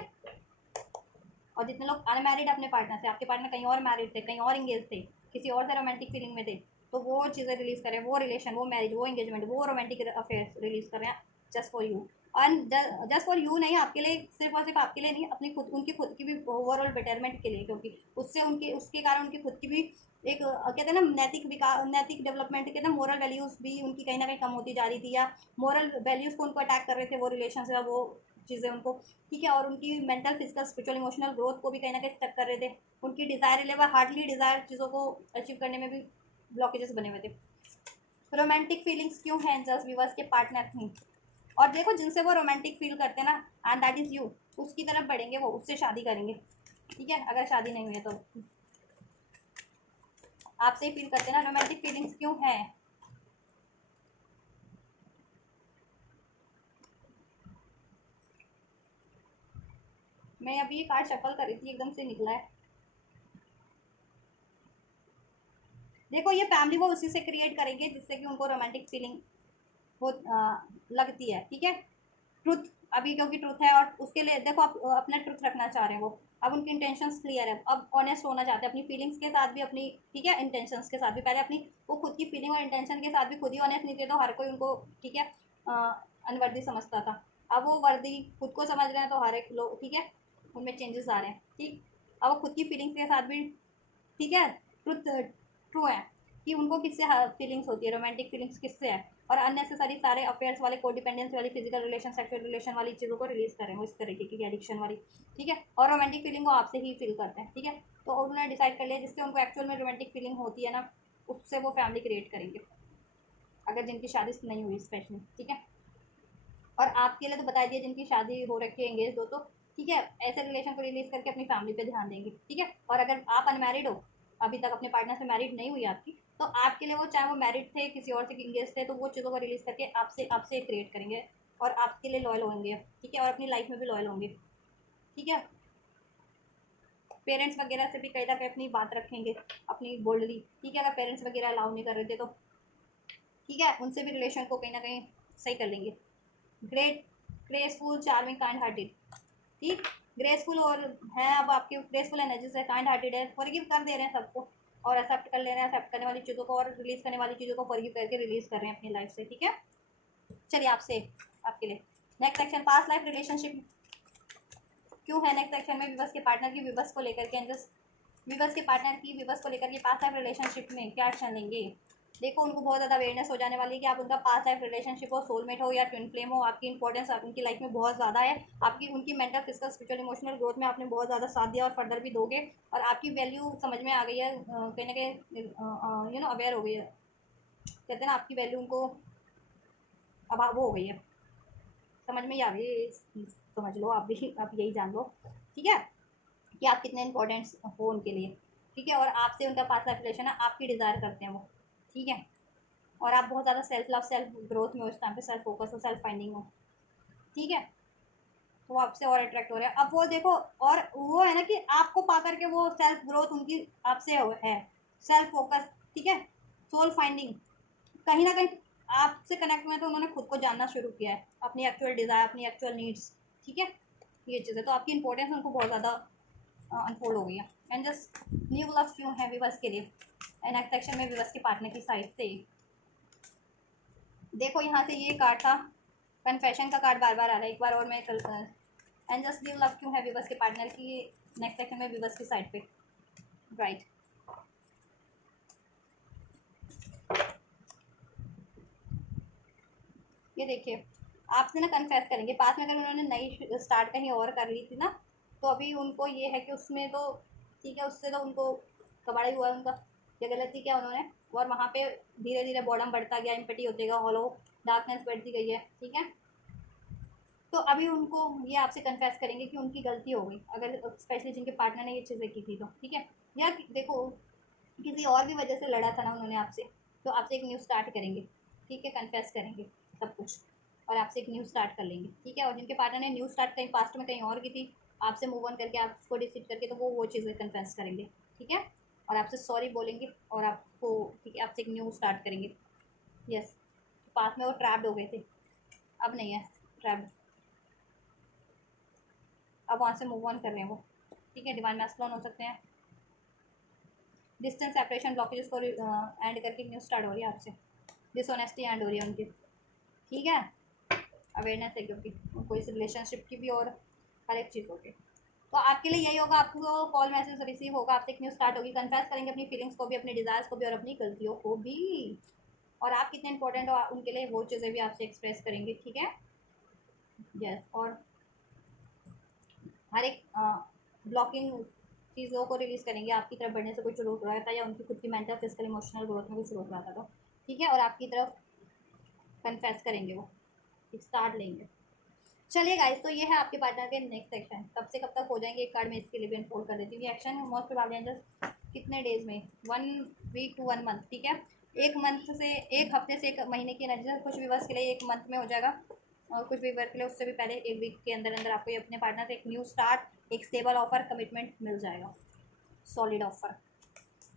और जितने लोग अनमैरिड अपने पार्टनर से, आपके पार्टनर कहीं और मैरिड थे, कहीं और इंगेज थे, किसी और से रोमांटिक फीलिंग में थे, तो वो चीज़ें रिलीज़ करें, वो रिलेशन, वो मैरिज, वो एंगेजमेंट, वो रोमांटिक अफेयर रिलीज़ कर रहे हैं just for you, and just for you नहीं, आपके लिए, सिर्फ और सिर्फ आपके लिए नहीं, अपनी खुद, उनकी खुद की भी ओवरऑल बेटरमेंट के लिए, क्योंकि उससे उनके, उसके कारण उनकी खुद की भी एक कहते हैं ना नैतिक विकास, नैतिक डेवलपमेंट, कहते हैं मोरल वैल्यूज़ भी उनकी कहीं ना कहीं कम होती जा रही थी, या मोरल वैल्यूज़ को उनको अटैक कर रहे थे वो रिलेशन से, वो चीज़ें उनको, ठीक है, और उनकी mental, physical, spiritual, emotional growth को भी कहीं ना कहीं स्टक कर रहे थे, उनकी डिज़ायर लेवल, हार्डली डिज़ायर चीज़ों को अचीव करने में भी ब्लॉकेजेस बने हुए थे। रोमांटिक फीलिंग्स क्यों हैं जस्ट व्यूअर्स के पार्टनर थी, और देखो जिनसे वो रोमांटिक फील करते हैं ना, एंड दैट इज़ यू, उसकी तरफ बढ़ेंगे, वो उससे शादी करेंगे, ठीक है, अगर शादी नहीं हुई है तो आपसे ही फील करते हैं ना, रोमांटिक फीलिंग्स क्यों हैं, मैं अभी ये कार्ड शफल कर रही थी, एकदम से निकला है। देखो ये फैमिली वो उसी से क्रिएट करेंगे जिससे कि उनको रोमांटिक फीलिंग वो लगती है, ठीक है। ट्रुथ अभी क्योंकि ट्रुथ है, और उसके लिए देखो आप अपना ट्रुथ रखना चाह रहे हैं वो। अब उनकी इंटेंशंस क्लियर है, अब ऑनेस्ट होना चाहते हैं अपनी फीलिंग्स के साथ भी, अपनी ठीक है इंटेंशंस के साथ भी। पहले अपनी वो खुद की फीलिंग और इंटेंशन के साथ भी खुद ही ऑनेस्ट नहीं थे तो हर कोई उनको ठीक है अनवर्दी समझता था। अब वो वर्दी खुद को समझ रहे हैं तो हर एक लोग ठीक है उनमें चेंजेस आ रहे हैं, ठीक। अब वो खुद की फीलिंग्स के साथ भी ठीक है ट्रुथ ट्रू है कि उनको किससे फीलिंग्स होती है, रोमांटिक फीलिंग्स किससे है। और अननेसेसरी सारे अफेयर्स वाले, कोडिपेंडेंस वाली, फिजिकल रिलेशन, सेक्सुअल रिलेशन वाली चीज़ों को रिलीज करें वो, इस तरीके की एडिक्शन वाली, ठीक है। और रोमांटिक फीलिंग को आपसे ही फील करते हैं, ठीक है। तो उन्होंने डिसाइड कर लिया जिससे उनको एक्चुअल में रोमांटिक फीलिंग होती है ना, उससे वो फैमिली क्रिएट करेंगे, अगर जिनकी शादी नहीं हुई स्पेशली, ठीक है। और आपके लिए तो बता दिया जिनकी शादी हो रखी है, एंगेज हो, तो ठीक है ऐसे रिलेशन को रिलीज करके अपनी फैमिली पे ध्यान देंगे, ठीक है। और अगर आप अनमैरिड हो, अभी तक अपने पार्टनर से मैरिड नहीं हुई आपकी, तो आपके लिए वो चाहे वो मैरिड थे किसी और से एंगेज थे, तो वो चीज़ों को रिलीज करके आपसे आपसे क्रिएट करेंगे और आपके लिए लॉयल होंगे, ठीक है। और अपनी लाइफ में भी लॉयल होंगे, ठीक है। पेरेंट्स वगैरह से भी कहीं ना कहीं अपनी बात रखेंगे अपनी बोल्डली, ठीक है। अगर पेरेंट्स वगैरह अलाउ नहीं कर रहे थे तो ठीक है उनसे भी रिलेशन को कहीं ना कहीं सही कर लेंगे। Great, graceful, charming, kind hearted, ठीक। ग्रेसफुल और है, अब आपके ग्रेसफुल एनर्जीज है, काइंड हार्टेड है, फॉरगिव कर दे रहे हैं सबको और एक्सेप्ट कर ले रहे हैं, एक्सेप्ट करने वाली चीज़ों को और रिलीज करने वाली चीज़ों को फॉरगिव करके रिलीज कर रहे हैं अपनी लाइफ से, ठीक है। चलिए आपसे आपके लिए next section, past life relationship क्यों है नेक्स्ट सेक्शन में विवश के पार्टनर की विवश को लेकर के, विवश के पार्टनर की विवश को लेकर के पास्ट लाइफ रिलेशनशिप में क्या एक्शन लेंगे। देखो उनको बहुत ज़्यादा अवेयरनेस हो जाने वाली है कि आप उनका पास्ट लाइफ रिलेशनशिप हो, सोलमेट हो या ट्विन फ्लेम हो, आपकी इंपॉर्टेंस आप उनकी लाइफ में बहुत ज़्यादा है। आपकी उनकी mental, physical, spiritual, emotional growth में आपने बहुत ज़्यादा साथ दिया और फर्दर भी दोगे। और आपकी वैल्यू समझ में आ गई है, कहीं ना कहीं अवेयर हो गई है, कहते हैं ना आपकी वैल्यू उनको अब वो हो गई है, समझ में ही आ गई है, समझ लो आप भी, आप यही जान लो, ठीक है कि आप कितने इंपॉर्टेंट हो उनके लिए, ठीक है। और आपसे उनका पास्ट लाइफ रिलेशन है, आपकी डिज़ायर करते हैं वो, ठीक है। और आप बहुत ज़्यादा सेल्फ लव, सेल्फ ग्रोथ में हो इस टाइम पे, सेल्फ फोकस हो, सेल्फ फाइंडिंग हो, ठीक है। तो वो आपसे और अट्रैक्ट हो रहे हैं। अब वो देखो, और वो है ना कि आपको पा करके वो सेल्फ ग्रोथ उनकी आपसे है, सेल्फ फोकस, ठीक है, सोल फाइंडिंग, कहीं ना कहीं आपसे कनेक्ट हुए तो उन्होंने खुद को जानना शुरू किया है, अपनी एक्चुअल डिज़ायर, अपनी एक्चुअल नीड्स, ठीक है। ये चीज़ें तो आपकी इंपॉर्टेंस उनको बहुत ज़्यादा अनफोल्ड हो गई है। एंड जस्ट न्यू लव क्यों है विवश के लिए, एंड नेक्स्ट सेक्शन में विवश के पार्टनर की साइड से देखो यहाँ से ये कार्ड था, कन्फेशन का कार्ड बार बार आ रहा है, एक बार और मैं कल एंड जस्ट न्यू लव क्यों है विवश के पार्टनर की नेक्स्ट सेक्शन में विवश की साइड पे, राइट। ये देखिए आपसे ना कन्फेस करेंगे, पास में अगर उन्होंने नई स्टार्ट कहीं और कर ली थी ना, तो अभी उनको ये है कि उसमें तो ठीक है, उससे तो उनको कबाड़ा ही हुआ है उनका, ये गलती क्या उन्होंने, और वहाँ पे धीरे धीरे बॉडम बढ़ता गया, इम्पटी होते गया, हॉलो डार्कनेस बढ़ती गई है, ठीक है। तो अभी उनको ये आपसे कन्फेस करेंगे कि उनकी गलती हो गई, अगर स्पेशली जिनके पार्टनर ने ये चीज़ें की थी तो, ठीक है। या देखो किसी और भी वजह से लड़ा था ना उन्होंने आपसे, तो आपसे एक न्यू स्टार्ट करेंगे, ठीक है, कन्फेस करेंगे सब कुछ और आपसे एक न्यू स्टार्ट कर लेंगे, ठीक है। और जिनके पार्टनर ने न्यू स्टार्ट कहीं पास्ट में कहीं और की थी, आपसे मूव ऑन करके आपको डिसीड करके, तो वो चीज़ें कन्फेस करेंगे, ठीक है। और आपसे सॉरी बोलेंगे और आपको ठीक है आपसे एक न्यू स्टार्ट करेंगे, यस। पास्ट में वो ट्रैप्ड हो गए थे, अब नहीं है ट्रैप्ड, अब वहाँ से मूव ऑन कर रहे हैं वो, ठीक है। डिवाइन मैस्कुलिन हो सकते हैं, डिस्टेंस सेपरेशन ब्लॉकेजेस को एंड करके न्यू स्टार्ट हो रही है आपसे, डिसऑनेस्टी एंड हो रही है उनकी, ठीक है। अवेयरनेस है क्योंकि उनको इस रिलेशनशिप की भी और हर एक चीज़ होगी। तो आपके लिए यही होगा, आपको कॉल मैसेज रिसीव होगा, आपसे एक न्यू स्टार्ट होगी, कन्फेस करेंगे अपनी फीलिंग्स को भी, अपनी डिज़ायर्स को भी और अपनी गलतियों को भी, और आप कितने इंपॉर्टेंट हो उनके लिए वो चीज़ें भी आपसे एक्सप्रेस करेंगे, ठीक है, यस। और हर एक ब्लॉकिंग चीज़ों को रिलीज़ करेंगे, आपकी तरफ बढ़ने से कुछ रोक रहा था या उनकी खुद की मेंटल, फिजिकल, इमोशनल ग्रोथ में कुछ रोक रहा था तो, ठीक है। और आपकी तरफ कन्फेस करेंगे वो, एक स्टार्ट लेंगे। चलिए गाइस, तो ये है आपके पार्टनर के नेक्स्ट सेक्शन, कब से कब तक हो जाएंगे एक कार्ड में इसके लिए भी अनफोल्ड कर देती हूँ। ये एक्शन मोस्ट प्रोबेबली जस्ट कितने डेज में, 1 वीक to 1 मंथ, ठीक है। एक मंथ से, एक हफ्ते से एक महीने की एनर्जी, कुछ व्यूवर्स के लिए एक मंथ में हो जाएगा और कुछ भी वर्क ले उससे भी पहले 1 वीक के अंदर अंदर आपको ये अपने पार्टनर से एक न्यू स्टार्ट, एक स्टेबल ऑफर, कमिटमेंट मिल जाएगा, सॉलिड ऑफर।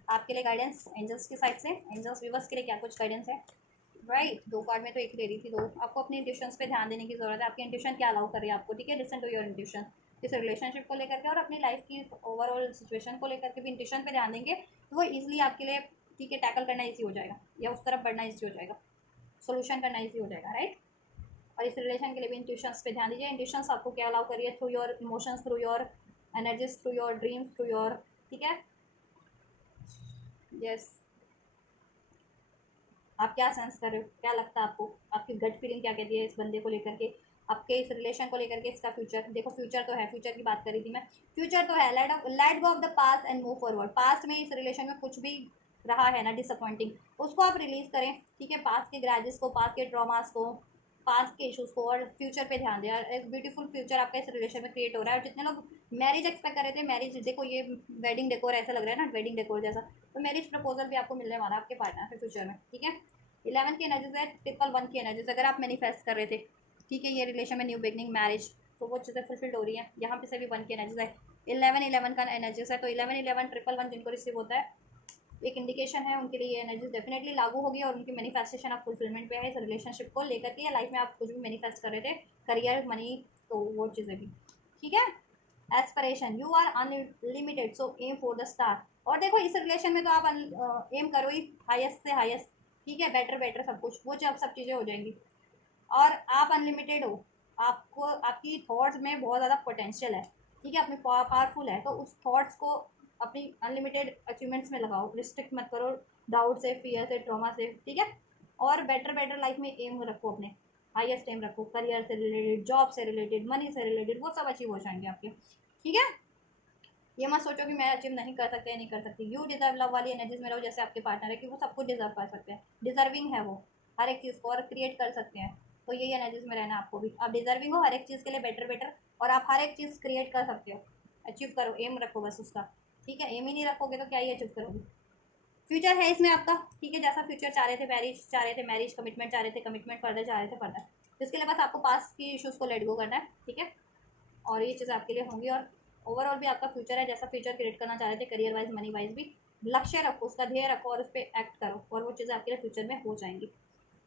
आपके लिए गाइडेंस एंजल्स की साइड से, एंजल्स व्यूवर्स के लिए क्या कुछ गाइडेंस है, राइट। 2 कार्ड में तो एक ही दे रही थी, 2। आपको अपने इंट्यूशंस पे ध्यान देने की जरूरत है, आपकी इंट्यूशन क्या अलाउ कर रही है आपको, ठीक है। लिसन टू योर इंट्यूशन, इस रिलेशनशिप को लेकर के और अपनी लाइफ की ओवरऑल सिचुएशन को लेकर के भी इंट्यूशन पे ध्यान देंगे तो वो ईजिली आपके लिए, ठीक है, टैकल करना ईजी हो जाएगा, या उस तरफ बढ़ना ईजी हो जाएगा, सोल्यूशन करना ईजी हो जाएगा, राइट। और इस रिलेशन के लिए भी इंट्यूशंस पे ध्यान दीजिए। इंट्यूशंस आपको क्या अलाउ करिए, through your emotions, through your energies, through your dreams, through your, ठीक है, यस। आप क्या सेंस कर रहे हो, क्या लगता है आपको, आपकी गट फीलिंग क्या कहती है इस बंदे को लेकर के, आपके इस रिलेशन को लेकर के, इसका फ्यूचर देखो। फ्यूचर तो है, फ्यूचर की बात करी थी मैं, फ्यूचर तो है। Let go of the past and move forward. Past में इस रिलेशन में कुछ भी रहा है ना डिसअपॉइंटिंग, उसको आप रिलीज करें, ठीक है। पास्ट के ग्रैजेस को, पास्ट के ट्रॉमास को, पास्ट के इशूज़ को, और फ्यूचर पे ध्यान दें। एक ब्यूटीफुल फ्यूचर आपका इस रिलेशन में क्रिएट हो रहा है। और जितने लोग मैरिज एक्सपेक्ट कर रहे थे, मैरिज देखो, ये वेडिंग डेकोर ऐसा लग रहा है ना, वेडिंग डेकोर जैसा, तो मैरिज प्रपोजल भी आपको मिलने वाला है आपके पार्टनर से फ्यूचर में, ठीक है। 11 की एनर्जीज है, 111 की एनर्जीज, अगर आप मैनिफेस्ट कर रहे थे, ठीक है, ये रिलेशन में न्यू बिगनिंग, मैरिज, तो वो चीज़ें फुलफिल्ड हो रही हैं। यहाँ पे से भी 1 की एनर्जीज है, 11 का एनर्जीज है, तो 11 111 जिनको रिसीव होता है, एक इंडिकेशन है उनके लिए ये एनर्जीज डेफिनेटली लागू होगी और उनकी मैनिफेस्टेशन आप फुलफिलमेंट पे है इस रिलेशनशिप को लेकर के, या लाइफ में आप कुछ भी मैनिफेस्ट कर रहे थे, करियर, मनी, तो वो चीज़ें भी, ठीक है। Aspiration, you are unlimited, so aim for the star. और देखो इस रिलेशन में तो आप एम करो ही हाईएस्ट से हाईएस्ट, ठीक है, बेटर बेटर सब कुछ, वो जब सब चीज़ें हो जाएंगी। और आप अनलिमिटेड हो, आपको आपकी थॉट्स में बहुत ज़्यादा पोटेंशियल है, ठीक है, अपनी पावरफुल है, तो उस थॉट्स को अपनी अनलिमिटेड अचीवमेंट्स में लगाओ, रिस्ट्रिक्ट मत करो डाउट से, फियर से, ट्रॉमा से, ठीक है। और बेटर बेटर लाइफ में एम रखो, अपने हाईएस्ट एम रखो, करियर से रिलेटेड, जॉब से रिलेटेड, मनी से रिलेटेड, वो सब अचीव हो जाएंगे आपके, ठीक है। ये मत सोचो कि मैं अचीव नहीं कर सकता या नहीं कर सकती। यू डिजर्व लव वाली एनर्जीज में रहो, जैसे आपके पार्टनर है कि वो सब कुछ डिजर्व कर सकते हैं, डिजर्विंग है वो हर एक चीज़ को, और क्रिएट कर सकते हैं। तो यही एनर्जीज में रहना आपको भी, आप डिजर्विंग हो हर एक चीज़ के लिए, बेटर बेटर, और आप हर एक चीज़ क्रिएट कर सकते हो। अचीव करो, एम रखो बस उसका, ठीक है। एम ही नहीं रखोगे तो क्या ही अचीव करोगे। फ्यूचर है इसमें आपका, ठीक है, जैसा फ्यूचर चाह रहे थे, मैरिज चाह रहे थे, मैरिज, कमिटमेंट चाह रहे थे, कमिटमेंट, फर्दर चाह रहे थे, फर्दर। इसके लिए बस आपको पास्ट की इशूज़ को लेट गो करना है, ठीक है, और ये चीज़ आपके लिए होंगी। और ओवरऑल भी आपका फ्यूचर है, जैसा फ्यूचर क्रिएट करना चाह रहे थे, करियर वाइज, मनी वाइज भी, लक्ष्य रखो, उसका ध्येय रखो और उस पर एक्ट करो, और वो चीज़ें आपके लिए फ्यूचर में हो जाएंगी।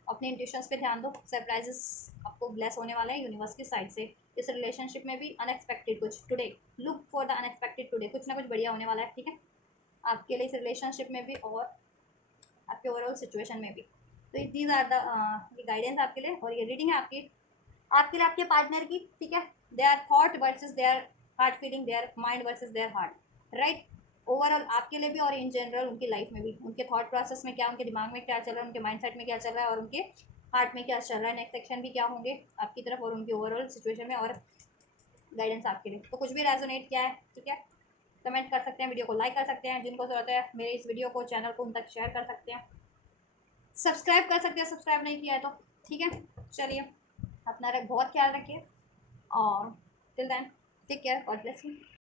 अपने इंट्यूशंस पे ध्यान दो, सरप्राइजेस आपको ब्लेस होने वाले हैं यूनिवर्स की साइड से। इस रिलेशनशिप में भी अनएक्सपेक्टेड कुछ today, look for the unexpected today, कुछ ना कुछ बढ़िया होने वाला है, ठीक है, आपके लिए इस रिलेशनशिप में भी और आपके ओवरऑल सिचुएशन में भी। तो दीज आर द ये गाइडेंस आपके लिए, और ये रीडिंग है आपके लिए आपके पार्टनर की, ठीक है। They are thought versus their heart feeling, their mind versus their heart, right. Overall आपके लिए भी और इन जनरल उनकी लाइफ में भी, उनके थॉट प्रोसेस में क्या, उनके दिमाग में क्या चल रहा है, उनके माइंड सेट में क्या चल रहा है, और उनके हार्ट में क्या चल रहा है, नेक्स्ट सेक्शन भी क्या होंगे आपकी तरफ, और उनकी ओवरऑल सिचुएशन में, और गाइडेंस आपके लिए। तो कुछ भी रेजोनेट किया है, ठीक है, कमेंट कर सकते हैं, वीडियो को लाइक कर सकते हैं, जिनको ज़रूरत है मेरे इस वीडियो को, चैनल को उन तक शेयर कर सकते हैं, सब्सक्राइब कर सकते हैं, सब्सक्राइब नहीं किया है तो, ठीक है। चलिए, अपना बहुत ख्याल रखिए, और till then take care, God bless you.